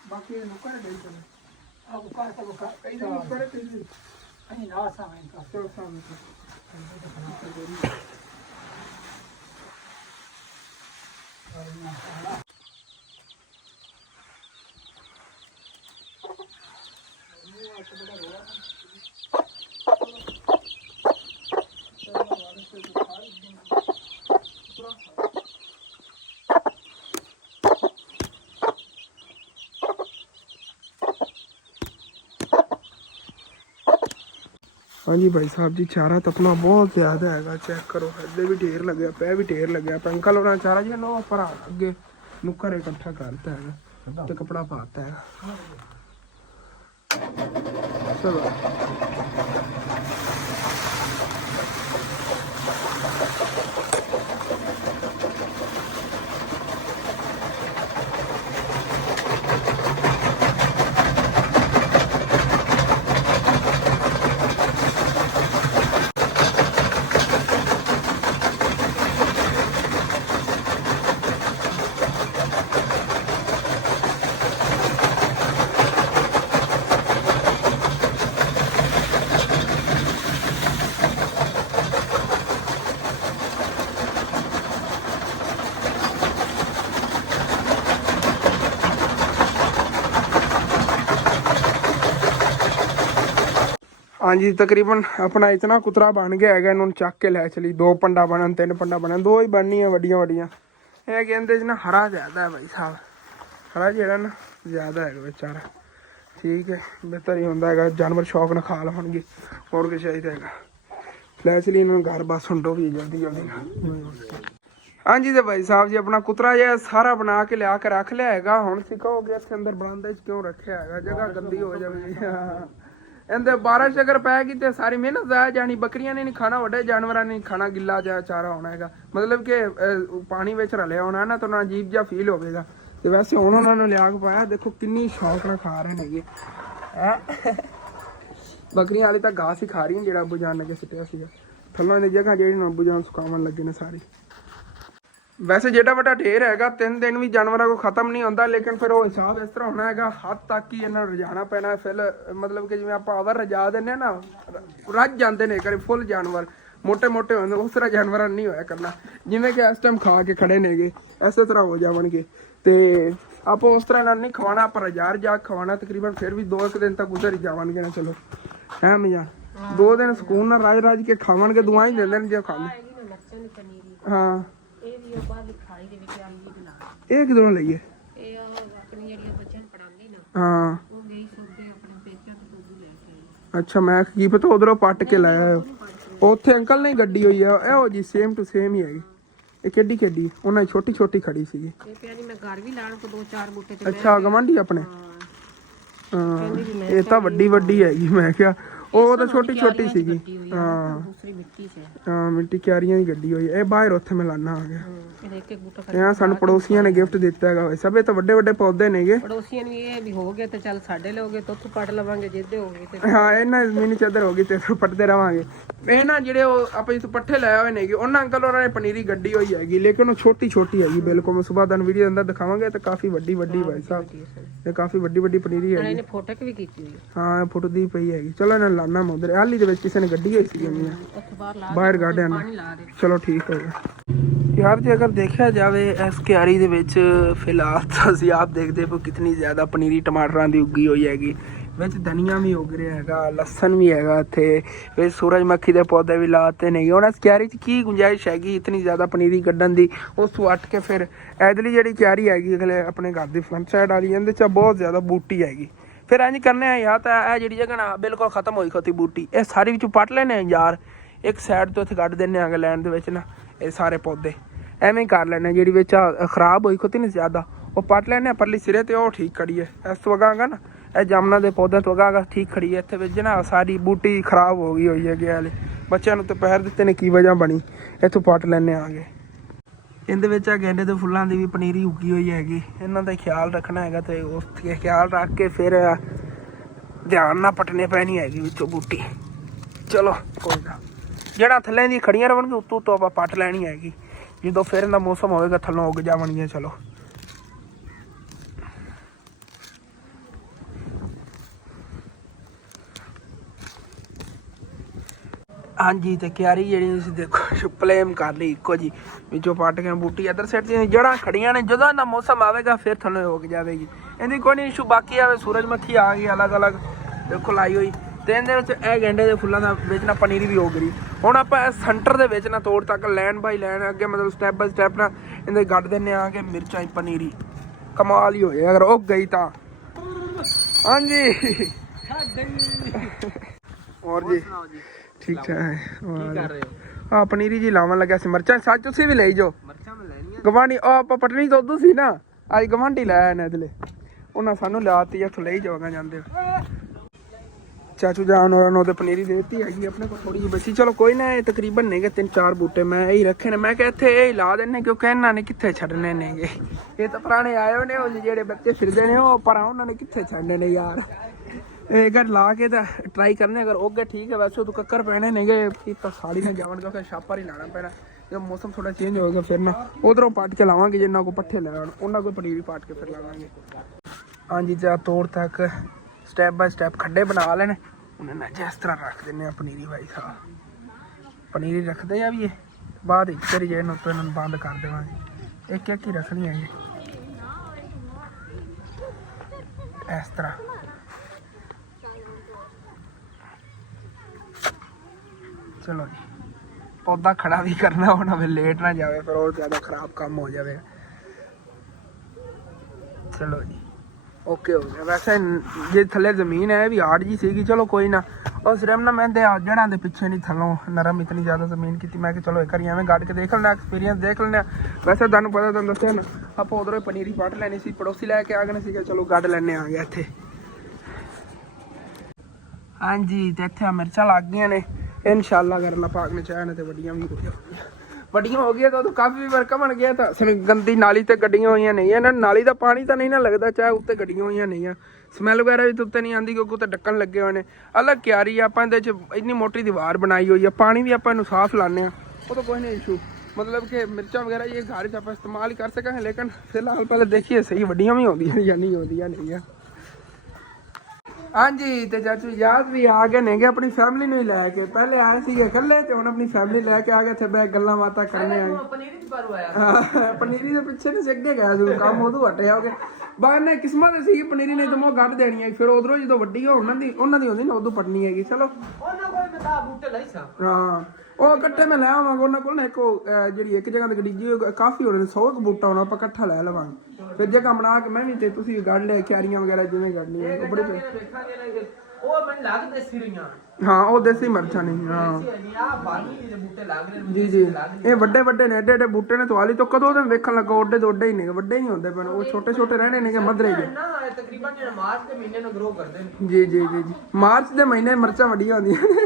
ਬਾਕੀ ਨੁਕਰ ਦੇ ਚਲੇ ਆ ਬੁਕਾਰ ਤਾਂ ਬੁਕਾਰ ਕਈ ਨਾ ਨੁਕਰ ਤੇ ਅਹੀਂ ਨਾ ਸਾਵੇਂ ਕਾ ਸੋ ਸਾਵੇਂ ਹਾਂਜੀ ਭਾਈ ਸਾਹਿਬ ਜੀ, ਚਾਰਾ ਤਪਣਾ ਬਹੁਤ ਜ਼ਿਆਦਾ ਹੈਗਾ। ਚੈੱਕ ਕਰੋ, ਇੱਧਰ ਵੀ ਢੇਰ ਲੱਗਿਆ ਪਿਆ, ਵੀ ਢੇਰ ਲੱਗਿਆ ਪਿਆ। ਅੰਕਲ ਉਹਨਾਂ ਚਾਰਾ ਜੀ ਨੋ ਭਰਾ ਅੱਗੇ ਨੁੱਕਰ ਇਕੱਠਾ ਕਰਤਾ ਹੈਗਾ ਤੇ ਕਪੜਾ ਪਾਤਾ ਹੈਗਾ। ਚਲੋ ਹਾਂਜੀ ਤਕਰੀਬਨ ਆਪਣਾ ਇਤਨਾ ਕੁਤਰਾ ਬਣ ਗਿਆ ਹੈਗਾ। ਇਹਨੂੰ ਚੱਕ ਕੇ ਲੈ ਚਲੀ। 2 ਪੰਡਾ ਬਣਨ 3 ਪੰਡਾ ਬਣਨ, 2 ਹੀ ਬਣਨੀਆਂ ਵੱਡੀਆਂ। ਇਹ ਕਹਿੰਦੇ ਨਾ ਹਰਾ ਜ਼ਿਆਦਾ ਹੈ ਭਾਈ ਸਾਹਿਬ, ਹਰਾ ਜਿਹੜਾ ਨਾ ਜ਼ਿਆਦਾ ਹੈਗਾ ਵਿਚਾਰਾ। ਠੀਕ ਹੈ, ਬਿਹਤਰ ਹੀ ਹੁੰਦਾ ਹੈਗਾ, ਜਾਨਵਰ ਸ਼ੌਕ ਨਾਲ ਖਾ ਲਵਣਗੇ, ਹੋਰ ਕੁਛ ਚਾਹੀਦਾ ਹੈਗਾ। ਲੈ ਚਲੀ ਇਹਨਾਂ ਨੂੰ ਘਰ ਬਸ ਹੁੰਡੋ ਵੀ ਜਲਦੀ ਹਾਂਜੀ ਤੇ ਭਾਈ ਸਾਹਿਬ ਜੀ, ਆਪਣਾ ਕੁਤਰਾ ਜਿਹਾ ਸਾਰਾ ਬਣਾ ਕੇ ਲਿਆ ਕੇ ਰੱਖ ਲਿਆ ਹੈਗਾ। ਹੁਣ ਸਿੱਖੋਗੇ ਇੱਥੇ ਅੰਦਰ ਬਰਾਂਡੇ 'ਚ ਕਿਉਂ ਰੱਖਿਆ ਹੈਗਾ, ਜਗ੍ਹਾ ਗੰਦੀ ਹੋ ਜਾਵੇਗੀ। ਇਹਦੇ ਬਾਰਿਸ਼ ਅਗਰ ਪੈ ਗਈ ਤੇ ਸਾਰੀ ਮਿਹਨਤ ਜ਼ਾਇਆ ਜਾਣੀ। ਬੱਕਰੀਆਂ ਨੇ ਨਹੀਂ ਖਾਣਾ, ਵੱਡੇ ਜਾਨਵਰਾਂ ਨੇ ਨਹੀਂ ਖਾਣਾ, ਗਿੱਲਾ ਜਿਹਾ ਚਾਰਾ ਹੋਣਾ ਹੈਗਾ। ਮਤਲਬ ਕਿ ਪਾਣੀ ਵਿੱਚ ਰਲਿਆ ਹੋਣਾ ਨਾ, ਤਾਂ ਉਹਨਾਂ ਅਜੀਬ ਜਿਹਾ ਫੀਲ ਹੋਵੇਗਾ। ਤੇ ਵੈਸੇ ਹੁਣ ਉਹਨਾਂ ਨੂੰ ਲਿਆ ਕੇ ਪਾਇਆ, ਦੇਖੋ ਕਿੰਨੀ ਸ਼ੌਕ ਨਾਲ ਖਾ ਰਹੇ ਨੇਗੇ। ਬੱਕਰੀਆਂ ਹਾਲੇ ਤਾਂ ਘਾਸ ਹੀ ਖਾ ਰਹੀਆਂ ਜਿਹੜਾ ਅੱਬੂ ਜਾਨ ਨੇ ਸੁੱਟਿਆ ਸੀਗਾ ਥੱਲੋਂ ਦੀ ਜਗ੍ਹਾ, ਜਿਹੜੀ ਅੱਬੂ ਜਾਨ ਸੁਕਾਉਣ ਲੱਗੇ ਨੇ ਸਾਰੀ। ਵੈਸੇ ਜਿਹੜਾ ਵੱਡਾ ਢੇਰ ਹੈਗਾ 3 ਦਿਨ ਵੀ ਜਾਨਵਰਾਂ ਕੋ ਖਤਮ ਨਹੀਂ ਹੁੰਦਾ, ਲੇਕਿਨ ਫਿਰ ਉਹ ਹਿਸਾਬ ਇਸ ਤਰ੍ਹਾਂ ਹੋਣਾ ਹੈਗਾ, ਹੱਦ ਤੱਕ ਹੀ ਇਹਨਾਂ ਨੂੰ ਰਜਾਣਾ ਪੈਣਾ। ਫਿਰ ਮਤਲਬ ਕਿ ਜਿਵੇਂ ਆਪਾਂ ਅਵਰ ਰਜਾ ਦਿੰਦੇ ਹਾਂ ਨਾ, ਰੱਜ ਜਾਂਦੇ ਨੇ ਕਰੇ ਫੁੱਲ ਜਾਨਵਰ, ਮੋਟੇ ਮੋਟੇ ਹੁੰਦੇ, ਉਸ ਤਰ੍ਹਾਂ ਜਾਨਵਰਾਂ ਨਹੀਂ ਹੋਇਆ ਕਰਨਾ। ਜਿਵੇਂ ਕਿ ਇਸ ਟਾਈਮ ਖਾ ਕੇ ਖੜੇ ਨੇਗੇ, ਇਸੇ ਤਰ੍ਹਾਂ ਹੋ ਜਾਵਣਗੇ। ਤੇ ਆਪਾਂ ਉਸ ਤਰ੍ਹਾਂ ਨਾਲ ਨਹੀਂ ਖਵਾਉਣਾ, ਆਪਾਂ ਰਜਾ ਖਵਾਉਣਾ। ਤਕਰੀਬਨ ਫਿਰ ਵੀ 2-1 ਦਿਨ ਤੱਕ ਗੁਜ਼ਰ ਹੀ ਜਾਵਣਗੇ ਨਾ। ਚਲੋ ਹੈ ਮੀਆਂ 2 ਦਿਨ ਸਕੂਨ ਨਾਲ ਰਾਜ ਕੇ ਖਾਵਣਗੇ, ਦੁਆ ਹੀ ਦਿੰਦੇ ਨੇ ਜੇ ਖਾਂਦੇ। ਹਾਂ ਇਹ ਕਿਦੋਂ ਲਈਏ? ਇਹ ਆਪਣੀ ਜਿਹੜੀਆਂ ਬੱਚਿਆਂ ਨੂੰ ਪੜਾਉਂਦੀ ਨਾ, ਹਾਂ ਉਹ ਗਈ ਸੋਦੇ ਆਪਣੇ ਪੇਕਿਆਂ ਤੋਂ ਦੁੱਧ ਲੈ ਕੇ ਆਈ। ਅੱਛਾ, ਮੈਂ ਕੀ ਪਤਾ ਉਧਰੋਂ ਪੱਟ ਕੇ ਲਾਇਆ। ਉੱਥੇ ਅੰਕਲ ਨੇ ਗੱਡੀ ਹੋਈ ਆ, ਇਹੋ ਜੀ ਸੇਮ ਟੂ ਸੇਮ ਹੀ ਹੈਗੀ। ਇਹ ਕਿੱਡੀ ਉਹਨਾਂ ਦੀ ਛੋਟੀ ਖੜੀ ਸੀਗੀ। ਇਹ ਪਿਆ ਨਹੀਂ, ਮੈਂ ਘਰ ਵੀ ਲਾਣ ਕੋ 2-4 ਬੂਟੇ ਤੇ। ਅੱਛਾ, ਗਵਾਂਢੀ ਆਪਣੇ। ਹਾਂ, ਇਹ ਤਾਂ ਵੱਡੀ ਹੈਗੀ। ਮੈਂ ਕਿਹਾ ਉਹ ਤਾਂ ਛੋਟੀ ਛੋਟੀ ਸੀਗੀ ਹਾਂ ਦੂਸਰੀ ਮਿੱਟੀ 'ਚ ਹੈ। ਹਾਂ ਮਿੱਟੀ ਕਿਆਰੀਆਂ ਦੀ ਗੱਡੀ ਹੋਈ ਇਹ ਬਾਹਰ ਉੱਥੇ ਮੈਂ ਲਾਣਾ ਆ ਗਿਆ ਇਹਦੇ ਇੱਕ ਇੱਕ ਬੂਟਾ ਇਹ ਸਾਨੂੰ ਪੜੋਸੀਆਂ ਨੇ ਗਿਫਟ ਦਿੱਤਾ ਹੈਗਾ ਵੈਸੇ ਸਭੇ ਤਾਂ ਵੱਡੇ ਵੱਡੇ ਪੌਦੇ ਨੇਗੇ ਪੜੋਸੀਆਂ ਨੂੰ ਇਹ ਵੀ ਹੋ ਗਏ ਤੇ ਚੱਲ ਸਾਡੇ ਲੋਗੇ ਤੋਂ ਉੱਥੋਂ ਪੜ ਲਵਾਂਗੇ ਜਿੱਦੇ ਹੋਗੇ ਤੇ ਹਾਂ ਇਹਨਾਂ ਮਿੰਨੀ ਚਾਦਰ ਹੋ ਗਈ ਤੇ ਫਿਰ ਪੱਟਦੇ ਰਵਾਂਗੇ ਇਹ ਨਾ ਜਿਹੜੇ ਉਹ ਆਪਾਂ ਇਸ ਪੱਠੇ ਲਾਏ ਹੋਏ ਨੇਗੇ ਉਹਨਾਂ ਅੰਕਲ ਉਹਨਾਂ ਨੇ ਪਨੀਰੀ ਗੱਡੀ ਹੋਈ ਹੈਗੀ ਲੇਕਿਨ ਉਹ ਛੋਟੀ ਛੋਟੀ ਹੈਗੀ ਬਿਲਕੁਲ ਮੈਂ ਸਵੇਰ ਤੁਹਾਨੂੰ ਵੀਡੀਓ ਅੰਦਰ ਦਿਖਾਵਾਂਗੇ ਤੇ ਕਾਫੀ ਵੱਡੀ ਵੱਡੀ ਭਾਈ ਸਾਹਿਬ ਇਹ ਕਾਫੀ ਵੱਡੀ ਵੱਡੀ ਪਨੀਰੀ ਹੈਗੀ ਇਹਨੇ ਫੋਟੋ ਵੀ ਕੀਤੀ ਹੋਈ ਹੈ ਹਾਂ ਫੁੱਟਦੀ ਪਈ ਹੈਗੀ ਚਲੋ ਇਹਨਾਂ ਨੂੰ ਲਾਣਾ ਮੈਂ ਉਧਰ ਆਲੀ ਦੇ ਵਿੱਚ ਕਿਸੇ ਨੇ ਗੱਡੀ ਹੋਈ ਸੀ ਜੰਮੀਆਂ ਉੱਥੇ ਬਾਹਰ ਲਾ ਬਾਹਰ ਗਾਰਡਨ ਪਾਣੀ ਲਾ ਦੇ ਚਲੋ ਠੀਕ ਹੋ ਗਿਆ ਯਾਰ ਜੇ ਅਗਰ ਦੇਖਿਆ ਜਾਵੇ ਇਸ ਕਿਆਰੀ ਦੇ ਵਿੱਚ ਫਿਲਹਾਲ ਤਾਂ ਅਸੀਂ ਆਪ ਦੇਖਦੇ ਹੋ ਕਿਤਨੀ ਜ਼ਿਆਦਾ ਪਨੀਰੀ ਟਮਾਟਰਾਂ ਦੀ ਉੱਗੀ ਹੋਈ ਹੈਗੀ ਵਿੱਚ ਧਨੀਆ ਵੀ ਉੱਗ ਰਿਹਾ ਹੈਗਾ ਲਸਣ ਵੀ ਹੈਗਾ ਇੱਥੇ ਵਿੱਚ ਸੂਰਜਮੁਖੀ ਦੇ ਪੌਦੇ ਵੀ ਲਾਤੇ ਨੇ ਹੁਣ ਇਸ ਕਿਆਰੀ 'ਚ ਕੀ ਗੁੰਜਾਇਸ਼ ਹੈਗੀ ਇਤਨੀ ਜ਼ਿਆਦਾ ਪਨੀਰੀ ਕੱਢਣ ਦੀ ਉਸ ਤੋਂ ਹਟ ਕੇ ਫਿਰ ਇਧਰਲੀ ਜਿਹੜੀ ਕਿਆਰੀ ਹੈਗੀ ਅਗਲੇ ਆਪਣੇ ਘਰ ਦੀ ਫਰੰਟ ਸਾਈਡ ਵਾਲੀ ਇਹਦੇ 'ਚ ਬਹੁਤ ਜ਼ਿਆਦਾ ਬੂਟੀ ਹੈਗੀ ਫਿਰ ਇੰਝ ਕਰਨੇ ਆ ਜਾਂ ਤਾਂ ਇਹ ਜਿਹੜੀ ਜਗ੍ਹਾ ਨਾ ਬਿਲਕੁਲ ਖਤਮ ਹੋਈ ਖੋਤੀ ਬੂਟੀ ਇਹ ਸਾਰੀ ਵਿੱਚੋਂ ਪੱਟ ਲੈਣੇ ਆ ਯਾਰ ਇੱਕ ਸਾਈਡ ਤੋਂ ਇੱਥੇ ਕੱਢ ਦਿੰਦੇ ਆਗੇ ਲੈਣ ਦੇ ਵਿੱਚ ਨਾ ਇਹ ਸਾਰੇ ਪੌਦੇ ਐਵੇਂ ਹੀ ਕਰ ਲੈਣੇ ਜਿਹੜੀ ਵਿੱਚ ਖਰਾਬ ਹੋਈ ਖੋਤੀ ਨਹੀਂ ਜ਼ਿਆਦਾ ਉਹ ਪੱਟ ਲੈਣੇ ਪਰਲੀ ਸਿਰੇ ਤੇ ਉਹ ਠੀਕ ਖੜੀ ਹੈ ਇਸ ਤੋਂ ਅਗਾਂਗਾ ਨਾ ਇਹ ਜਾਮਨਾ ਦੇ ਪੌਦਿਆਂ ਤੋਂ ਅਗਾਂਗਾ ਠੀਕ ਖੜੀ ਹੈ ਇੱਥੇ ਵਿੱਚ ਨਾ ਸਾਰੀ ਬੂਟੀ ਖਰਾਬ ਹੋ ਗਈ ਹੋਈ ਹੈਗੀ ਵਾਲੇ ਬੱਚਿਆਂ ਨੂੰ ਤੇ ਪਹਿਰ ਦਿੱਤੇ ਨੇ ਕੀ ਵਜ੍ਹਾ ਬਣੀ ਇੱਥੋਂ ਪੱਟ ਲੈਣੇ ਆਗੇ ਇਹਦੇ ਵਿੱਚ ਆ ਗੈਂਡੇ ਦੇ ਫੁੱਲਾਂ ਦੀ ਵੀ ਪਨੀਰੀ ਉੱਗੀ ਹੋਈ ਹੈਗੀ ਇਹਨਾਂ ਦਾ ਖਿਆਲ ਰੱਖਣਾ ਹੈਗਾ ਤੇ ਉਸ ਤੇ ਖਿਆਲ ਰੱਖ ਕੇ ਫਿਰ ਧਿਆਨ ਨਾਲ ਪੱਟਣੇ ਪੈਣੀ ਹੈਗੀ ਵਿੱਚੋਂ ਬੂਟੀ ਚਲੋ ਕੋਈ ਨਾ ਜਿਹੜਾ ਥੱਲੇ ਦੀ ਖੜੀਆਂ ਰਵਣਗੇ ਉੱਤੋਂ ਤੋਂ ਆਪਾਂ ਪੱਟ ਲੈਣੀ ਹੈਗੀ ਜਦੋਂ ਫਿਰ ਇਹਦਾ ਮੌਸਮ ਹੋਵੇਗਾ ਥੱਲੋਂ ਉੱਗ ਜਾਵਣਗੀਆਂ ਚਲੋ ਹਾਂਜੀ ਤੇ ਕਿਆਰੀ ਜਿਹੜੀ ਤੁਸੀਂ ਦੇਖੋ ਪਲੇਮ ਕਰ ਲਈ ਇੱਕੋ ਜੀ ਵਿੱਚੋਂ ਪੱਟ ਕੇ ਬੂਟੀ ਇੱਧਰ ਸਾਈਡ ਦੀਆਂ ਜੜ੍ਹਾਂ ਖੜੀਆਂ ਨੇ ਜਦੋਂ ਇਹਦਾ ਮੌਸਮ ਆਵੇਗਾ ਫਿਰ ਥੱਲੇ ਉੱਗ ਜਾਵੇਗੀ ਇਹਦੀ ਕੋਈ ਨਹੀਂ ਇਸ਼ੂ ਬਾਕੀ ਆਵੇ ਸੂਰਜਮੁਖੀ ਆ ਗਈ ਅਲੱਗ ਅਲੱਗ ਦੇਖੋ ਲਾਈ ਹੋਈ ਤੇ ਇਹਦੇ ਵਿੱਚ ਇਹ ਗੈਂਡੇ ਦੇ ਫੁੱਲਾਂ ਦਾ ਵਿੱਚ ਨਾ ਪਨੀਰੀ ਵੀ ਉੱਗ ਰਹੀ ਹੁਣ ਆਪਾਂ ਇਸ ਸੈਂਟਰ ਦੇ ਵਿੱਚ ਨਾ ਤੋੜ ਤੱਕ ਲੈਣ ਬਾਈ ਲੈਣ ਅੱਗੇ ਮਤਲਬ ਸਟੈਪ ਬਾਈ ਸਟੈਪ ਨਾ ਇਹਦੇ ਗੱਡ ਦਿੰਦੇ ਆ ਕਿ ਮਿਰਚਾਂ ਦੀ ਪਨੀਰੀ ਕਮਾਲ ਹੀ ਹੋ ਜਾਏ ਅਗਰ ਉੱਗ ਗਈ ਤਾਂ ਹਾਂਜੀ ਹੋਰ ਜੀ ਠੀਕ ਠਾਕ ਕੀ ਕਰ ਰਹੇ ਹੋ ਆ ਪਨੀਰੀ ਜੀ ਲਾਉਣ ਲੱਗਿਆ ਸੀ ਮਿਰਚਾਂ ਸੱਚ ਤੁਸੀਂ ਵੀ ਲਈ ਜਾਓ ਮਿਰਚਾਂ ਮੈਂ ਲੈਣੀਆਂ ਗਵਾਂਢੀ ਉਹ ਆਪਾਂ ਪਟਣੀ ਤੋਂ ਉਦੋਂ ਸੀ ਨਾ ਅੱਜ ਗਵਾਂਢੀ ਲੈ ਆਏ ਨੇ ਇਧਰਲੇ ਉਹਨਾਂ ਸਾਨੂੰ ਲਿਆਤੀ ਇੱਥੋਂ ਲਈ ਜਾਵਾਂਗਾ ਜਾਂਦੇ ਚਾਚੂ ਜਾਨ ਹੋਰਾਂ ਨੂੰ ਤੇ ਪਨੀਰੀ ਦੇ ਦਿੱਤੀ ਹੈਗੀ ਆਪਣੇ ਕੋਲ ਥੋੜੀ ਜਿਹੀ ਬਚੀ ਚਲੋ ਕੋਈ ਨਾ ਇਹ ਤਕਰੀਬਨ ਨੇਗੇ 3-4 ਬੂਟੇ ਮੈਂ ਇਹੀ ਰੱਖੇ ਨੇ ਮੈਂ ਕਿਹਾ ਇੱਥੇ ਇਹ ਲਾ ਦਿੰਨੇ ਕਿਉਂਕਿ ਇਹਨਾਂ ਨੇ ਕਿੱਥੇ ਛੱਡਣੇ ਨੇਗੇ ਇਹ ਤਾਂ ਪੁਰਾਣੇ ਆਏ ਹੋਏ ਨੇ ਉਹ ਜਿਹੜੇ ਬੱਚੇ ਫਿਰਦੇ ਨੇ ਉਹ ਪਰ ਉਹਨਾਂ ਨੇ ਕਿੱਥੇ ਛੱਡਣੇ ਨੇ ਯਾਰ ਇਹ ਅਗਰ ਲਾ ਕੇ ਤਾਂ ਟਰਾਈ ਕਰਨੇ ਅਗਰ ਉਹ ਠੀਕ ਹੈ ਵੈਸੇ ਉਹ ਕੱਕਰ ਪੈਣੇ ਨੇਗੇ ਤਾਂ ਸਾੜੀ ਨਾ ਜਾਵਣ ਕਿਉਂਕਿ ਛਾਪਾ ਹੀ ਲਾਣਾ ਪੈਣਾ ਜਦੋਂ ਮੌਸਮ ਥੋੜਾ ਚੇਂਜ ਹੋਏਗਾ ਫਿਰ ਨਾ ਉਧਰੋਂ ਪੱਟ ਕੇ ਲਾਵਾਂਗੇ ਜਿੰਨਾ ਕੋ ਪੱਠੇ ਲੈਣ ਉਹਨਾਂ ਕੋਲ ਪਨੀਰੀ ਪਾਟ ਕੇ ਫਿਰ ਲਾਵਾਂਗੇ ਹਾਂਜੀ ਜਾਂ ਤੋੜ ਤੱਕ ਸਟੈਪ ਬਾਈ ਸਟੈਪ ਖੱਡੇ ਬਣਾ ਲੈਣੇ ਉਹਨਾਂ ਨੇ ਜਿਸ ਤਰ੍ਹਾਂ ਰੱਖ ਦਿੰਦੇ ਆ ਪਨੀਰੀ ਭਾਈ ਸਾਹਿਬ ਪਨੀਰੀ ਰੱਖਦੇ ਆ ਵੀ ਇਹ ਬਾਅਦ ਵਿੱਚ ਫਿਰ ਜੇ ਇਹਨਾਂ ਨੂੰ ਬੰਦ ਕਰ ਦੇਵਾਂਗੇ ਇੱਕ ਇੱਕ ਹੀ ਰੱਖਣੀ ਹੈ ਜੀ ਇਸ ਤਰ੍ਹਾਂ ਚਲੋ ਜੀ ਪੌਦਾ ਖੜਾ ਵੀ ਕਰਨਾ ਹੋਣਾ ਫਿਰ ਲੇਟ ਨਾ ਜਾਵੇ ਫਿਰ ਹੋਰ ਜ਼ਿਆਦਾ ਖਰਾਬ ਕੰਮ ਹੋ ਜਾਵੇ ਚਲੋ ਜੀ ਓਕੇ ਹੋ ਗਿਆ ਵੈਸੇ ਜੇ ਥੱਲੇ ਜ਼ਮੀਨ ਹੈ ਵੀ ਹਾਰਡ ਜੀ ਸੀਗੀ ਚਲੋ ਕੋਈ ਨਾ ਉਹ ਸਿਰਫ ਨਾ ਮੈਂ ਤੇ ਜੜ੍ਹਾਂ ਦੇ ਪਿੱਛੇ ਨਹੀਂ ਥੱਲੋਂ ਨਰਮ ਇਤਨੀ ਜ਼ਿਆਦਾ ਜ਼ਮੀਨ ਕੀਤੀ ਮੈਂ ਕਿ ਚਲੋ ਇੱਕ ਵਾਰੀ ਐਵੇਂ ਗੱਡ ਕੇ ਦੇਖ ਲੈਣਾ ਐਕਸਪੀਰੀਅੰਸ ਦੇਖ ਲੈਣਾ ਵੈਸੇ ਤੁਹਾਨੂੰ ਪਤਾ ਤੁਹਾਨੂੰ ਦੱਸਿਆ ਨਾ ਆਪਾਂ ਉਧਰੋਂ ਪਨੀਰੀ ਪੱਟ ਲੈਣੀ ਸੀ ਪੜੋਸੀ ਲੈ ਕੇ ਆ ਗਏ ਸੀਗੇ ਚਲੋ ਗੱਡ ਲੈਣੇ ਆ ਗਿਆ ਇੱਥੇ ਹਾਂਜੀ ਤੇ ਇੱਥੇ ਮਿਰਚਾਂ ਲੱਗ ਗਈਆਂ ਨੇ ਇਨਸ਼ਾਅੱਲਾ ਅਗਰ ਅੱਲਾਹ ਪਾਕ ਨੇ ਚਾਹਿਆ ਤੇ ਵੱਡੀਆਂ ਵੀ ਹੋ ਗਈਆਂ ਤਾਂ ਉਦੋਂ ਕਾਫੀ ਵਰਕਾ ਬਣ ਗਿਆ ਤਾਂ ਗੰਦੀ ਨਾਲੀ ਤੇ ਗੱਡੀਆਂ ਹੋਈਆਂ ਨਹੀਂ ਇਹਨਾਂ ਨਾਲੀ ਦਾ ਪਾਣੀ ਤਾਂ ਨਹੀਂ ਨਾ ਲੱਗਦਾ ਚਾਹੇ ਉੱਤੇ ਗੱਡੀਆਂ ਹੋਈਆਂ ਨਹੀਂ ਆ ਸਮੈਲ ਵਗੈਰਾ ਵੀ ਉੱਤੇ ਨਹੀਂ ਆਉਂਦੀ ਕਿਉਂਕਿ ਉੱਤੇ ਢੱਕਣ ਲੱਗੇ ਹੋਏ ਨੇ ਅਲੱਗ ਕਿਆਰੀ ਆਪਾਂ ਇਹਦੇ 'ਚ ਇੰਨੀ ਮੋਟੀ ਦੀਵਾਰ ਬਣਾਈ ਹੋਈ ਆ ਪਾਣੀ ਵੀ ਆਪਾਂ ਇਹਨੂੰ ਸਾਫ਼ ਲਾਉਂਦੇ ਹਾਂ ਉਹ ਤਾਂ ਕੋਈ ਨਹੀਂ ਇਸ਼ੂ मतलब कि मिर्चा वगैरह ये घर च आप इस्तेमाल कर सकें लेकिन फिलहाल पहले देखिए सही वड्डियां भी होंदियां या नहीं होंदियां नहीं है हाँ जी तो चाचू याद भी आ गए नेगे अपनी फैमिली नहीं लैके पहले आए थे इकल्ले ते हुण अपनी फैमिली लैके आ गए थे बैग गल्लां बातां करने आ पनीरी दे पिछे ने सिग्गे गया सी काम उदों हटिया हो गया बाहर ने किस्मत सी पनीरी ने तो मैं गड्ढ देनी है फिर उधरों जो वड्डी उन्हां दी होंदी ना उदों पटनी हैगी चलो उन्हां कोल बता बूटे लई सा हां ਉਹ ਇਕੱਠੇ ਮੈਂ ਲੈ ਆਵਾਂਗਾ ਉਹਨਾਂ ਕੋਲ ਨਾ ਇੱਕ ਜਿਹੜੀ ਇੱਕ ਜਗ੍ਹਾ ਤੇ ਗੱਡੀ ਜੀ ਕਾਫੀ ਹੋਣੇ ਨੇ 100 ਬੂਟਾ ਹੋਣਾ ਆਪਾਂ ਇਕੱਠਾ ਲੈ ਲਵਾਂਗੇ ਫਿਰ ਜਗ੍ਹਾ ਬਣਾ ਕੇ ਮੈਂ ਵੀ ਤੇ ਤੁਸੀਂ ਗੱਡ ਲੈ ਕਿਆਰੀਆਂ ਵਗੈਰਾ ਜਿਵੇਂ ਗੱਡਣੀ ਹੈ ਉਹ ਬੜੇ ਉਹ ਮੈਨੂੰ ਲੱਗ ਦੇਸੀ ਰਹੀਆਂ ਹਾਂ ਉਹ ਦੇਸੀ ਮਿਰਚਾਂ ਨਹੀਂ ਹਾਂ ਆ ਬਾਗੀ ਦੇ ਬੂਟੇ ਲੱਗ ਰਹੇ ਜੀ ਜੀ ਇਹ ਵੱਡੇ ਵੱਡੇ ਨੇ ਏਡੇ ਬੂਟੇ ਨੇ ਤਵਾਲੀ ਤੋਂ ਕਦੋਂ ਦੇ ਵੇਖਣ ਲੱਗਾ ਓਡੇ ਤੋਂ ਓਡੇ ਹੀ ਨੇ ਵੱਡੇ ਹੀ ਹੁੰਦੇ ਪਏ ਉਹ ਛੋਟੇ ਛੋਟੇ ਰਹਿਣੇ ਨੇ ਕਿ ਮਧਰੇ ਦੇ ਹੈ ਤਕਰੀਬਨ ਜਿਹੜਾ ਮਾਰਚ ਦੇ ਮਹੀਨੇ ਨੂੰ ਗਰੋ ਕਰਦੇ ਨੇ ਜੀ ਜੀ ਜੀ ਜੀ ਮਾਰਚ ਦੇ ਮਹੀਨੇ ਮਿਰਚਾਂ ਵੱਡੀਆਂ ਹੁੰਦੀਆਂ ਨੇ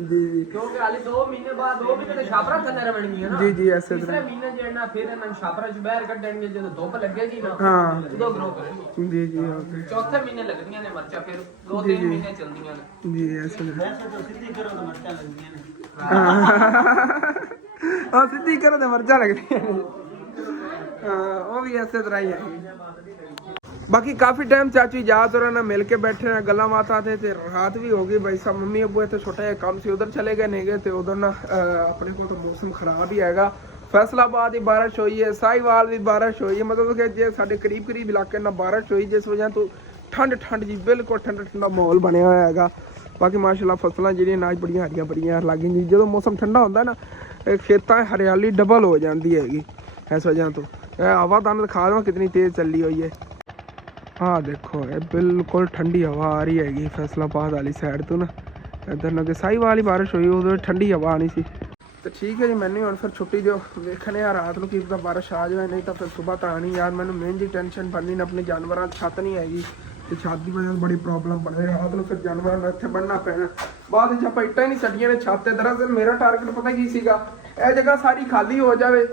ਜੀ ਜੀ ਕਿਉਂਕਿ ਹਾਲੇ 2 ਮਹੀਨੇ ਬਾਅਦ 2 ਮਹੀਨੇ ਤੇ ਛਾਪਰਾ ਥੱਲੇ ਰਵਣਗੀਆਂ ਨਾ ਜੀ ਜੀ ਐਸੇ ਤੀਸਰੇ ਤਰ੍ਹਾਂ ਮਹੀਨੇ ਜਿਹੜਾ ਫਿਰ ਇਹਨਾਂ ਨੂੰ ਛਾਪਰਾ ਚ ਬਾਹਰ ਕੱਢਣਗੇ ਜਦੋਂ ਧੁੱਪ ਲੱਗੇਗੀ ਨਾ ਹਾਂ ਉਦੋਂ ਗਰੋ ਕਰਨਗੇ ਜੀ ਜੀ ਓਕੇ ਚੌਥੇ ਮਹੀਨੇ ਲੱਗਦੀਆਂ ਨੇ ਮਰਚਾਂ ਫਿਰ 2-3 ਮਹੀਨੇ ਚੱਲਦੀਆਂ ਨੇ ਜੀ ਐਸੇ ਤਰ੍ਹਾਂ ਹਾਂ ਸਿੱਧੀ ਕਰੋ ਤੇ ਮਿਰਚਾਂ ਲੱਗਦੀਆਂ ਨੇ ਹਾਂ ਉਹ ਵੀ ਐਸੇ ਤਰ੍ਹਾਂ ਹੀ ਹੈ ਬਾਕੀ ਕਾਫੀ ਟਾਈਮ ਚਾਚੂ ਇਜਾਜ਼ਤ ਹੋਰਾਂ ਨਾਲ ਮਿਲ ਕੇ ਬੈਠੇ ਨੇ ਗੱਲਾਂ ਬਾਤਾਂ ਤੇ ਰਾਤ ਵੀ ਹੋ ਗਈ ਭਾਈ ਸਾਹਿਬ ਮੰਮੀ ਅੱਬੂ ਇੱਥੇ ਛੋਟਾ ਜਿਹਾ ਕੰਮ ਸੀ ਉਧਰ ਚਲੇ ਗਏ ਨੇਗੇ ਤੇ ਉਧਰ ਨਾ ਆਪਣੇ ਕੋਲ ਤਾਂ ਮੌਸਮ ਖਰਾਬ ਹੀ ਹੈਗਾ ਫੈਸਲਾਬਾਦ ਦੀ ਬਾਰਿਸ਼ ਹੋਈ ਹੈ ਸਾਹੀਵਾਲ ਵੀ ਬਾਰਿਸ਼ ਹੋਈ ਹੈ ਮਤਲਬ ਕਿ ਜੇ ਸਾਡੇ ਕਰੀਬ ਇਲਾਕੇ ਨਾਲ ਬਾਰਿਸ਼ ਹੋਈ ਜਿਸ ਵਜ੍ਹਾ ਤੋਂ ਠੰਡ ਜੀ ਬਿਲਕੁਲ ਠੰਡਾ ਮਾਹੌਲ ਬਣਿਆ ਹੋਇਆ ਹੈਗਾ ਬਾਕੀ ਮਾਸ਼ਾਅੱਲਾ ਫਸਲਾਂ ਜਿਹੜੀਆਂ ਨਾਜ ਬੜੀਆਂ ਹਰੀਆਂ ਲੱਗ ਗਈਆਂ ਜਦੋਂ ਮੌਸਮ ਠੰਡਾ ਹੁੰਦਾ ਨਾ ਖੇਤਾਂ ਹਰਿਆਲੀ ਡਬਲ ਹੋ ਜਾਂਦੀ ਹੈਗੀ ਇਸ ਵਜ੍ਹਾ ਤੋਂ ਹਵਾ ਤੁਹਾਨੂੰ ਦਿਖਾ ਦਵਾਂ ਕਿਤਨੀ ਤੇਜ਼ ਚੱਲੀ ਹੋਈ ਹੈ ਆਹ ਦੇਖੋ ਇਹ ਬਿਲਕੁਲ ਠੰਡੀ ਹਵਾ ਆ ਰਹੀ ਹੈਗੀ ਫੈਸਲਾਬਾਦ ਵਾਲੀ ਸਾਈਡ ਤੋਂ ਨਾ ਇੱਧਰ ਨਾ ਕਿ ਸਾਹੀਵਾਲ ਹੀ ਬਾਰਿਸ਼ ਹੋਈ ਉਦੋਂ ਠੰਡੀ ਹਵਾ ਆਣੀ ਸੀ ਤੇ ਠੀਕ ਹੈ ਜੀ ਮੈਨੂੰ ਹੁਣ ਫਿਰ ਛੁੱਟੀ ਦਿਓ ਵੇਖਣੇ ਆ ਰਾਤ ਨੂੰ ਕੀ ਪਤਾ ਬਾਰਿਸ਼ ਆ ਜਾਵੇ ਨਹੀਂ ਤਾਂ ਫਿਰ ਸਵੇਰ ਤਾਂ ਆਣੀ ਯਾਰ ਮੈਨੂੰ ਮੇਨ ਜੀ ਟੈਨਸ਼ਨ ਬਣਨੀ ਆਪਣੇ ਜਾਨਵਰਾਂ ਦੀ ਛੱਤ ਨਹੀਂ ਹੈਗੀ ਤੇ ਛੱਤ ਦੀ ਵਜ੍ਹਾ ਤੋਂ ਬੜੀ ਪ੍ਰੋਬਲਮ ਬਣੇ ਰਾਤ ਨੂੰ ਫਿਰ ਜਾਨਵਰਾਂ ਨੂੰ ਇੱਥੇ ਬੰਨਣਾ ਪੈਣਾ ਬਾਅਦ ਵਿੱਚ ਆਪਾਂ ਇੱਟਾਂ ਹੀ ਨਹੀਂ ਛੱਡੀਆਂ ਨੇ ਛੱਤ ਤੇ ਦਰਅਸਲ ਮੇਰਾ ਟਾਰਗੇਟ ਪਤਾ ਕੀ ਸੀਗਾ ਇਹ ਜਗ੍ਹਾ ਸਾਰੀ ਖਾਲੀ ਹੋ ਜਾਵੇ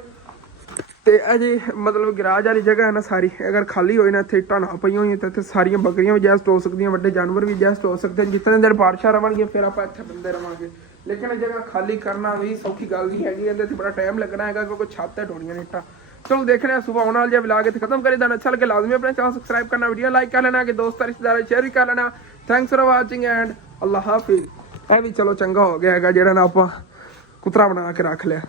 ਤੇ ਇਹ ਜੀ ਮਤਲਬ ਗਰਾਜ ਵਾਲੀ ਜਗ੍ਹਾ ਹੈ ਨਾ ਸਾਰੀ ਅਗਰ ਖਾਲੀ ਹੋਈ ਨਾ ਇੱਥੇ ਇੱਟਾਂ ਨਾ ਪਈਆਂ ਹੋਈਆਂ ਤਾਂ ਇੱਥੇ ਸਾਰੀਆਂ ਬੱਕਰੀਆਂ ਵੀ ਜੈਸਟ ਹੋ ਸਕਦੀਆਂ ਵੱਡੇ ਜਾਨਵਰ ਵੀ ਜੈਸਟ ਹੋ ਸਕਦੇ ਨੇ ਜਿੱਤਨੇ ਦੇਰ ਬਾਰਿਸ਼ਾਂ ਰਵਣਗੀਆਂ ਫਿਰ ਆਪਾਂ ਇੱਥੇ ਬੰਦੇ ਰਵਾਂਗੇ ਲੇਕਿਨ ਇਹ ਜਗ੍ਹਾ ਖਾਲੀ ਕਰਨਾ ਵੀ ਸੌਖੀ ਗੱਲ ਨਹੀਂ ਹੈਗੀ ਇਹਦੇ ਤੇ ਬੜਾ ਟਾਈਮ ਲੱਗਣਾ ਹੈਗਾ ਕਿਉਂਕਿ ਛੱਤ ਤੇ ਢੋਣੀਆਂ ਨੇ ਇੱਟਾਂ ਚਲੋ ਦੇਖਣੇ ਆ ਸੁਬਹ ਆਉਣ ਵਾਲੇ ਵਲੌਗ ਇੱਥੇ ਖਤਮ ਕਰੀ ਦੇਣਾ ਅੱਛਾ ਲੱਗੇ ਲਾਜ਼ਮੀ ਆਪਣੇ ਚੈਨਲ ਸਬਸਕ੍ਰਾਈਬ ਕਰਨਾ ਵੀਡੀਓ ਲਾਈਕ ਕਰ ਲੈਣਾ ਕਿ ਦੋਸਤਾਂ ਰਿਸ਼ਤੇਦਾਰਾਂ ਸ਼ੇਅਰ ਵੀ ਕਰ ਲੈਣਾ ਥੈਂਕਸ ਫॉर ਵਾਚਿੰਗ ਐਂਡ ਅੱਲਾਹ ਹਾਫਿਜ਼ ਇਹ ਵੀ ਚਲੋ ਚੰਗਾ ਹੋ ਗਿਆ ਹੈਗਾ ਜਿਹੜਾ ਨਾ ਆਪਾਂ ਕੁਤਰਾ ਬਣਾ ਕੇ ਰੱਖ ਲਿਆ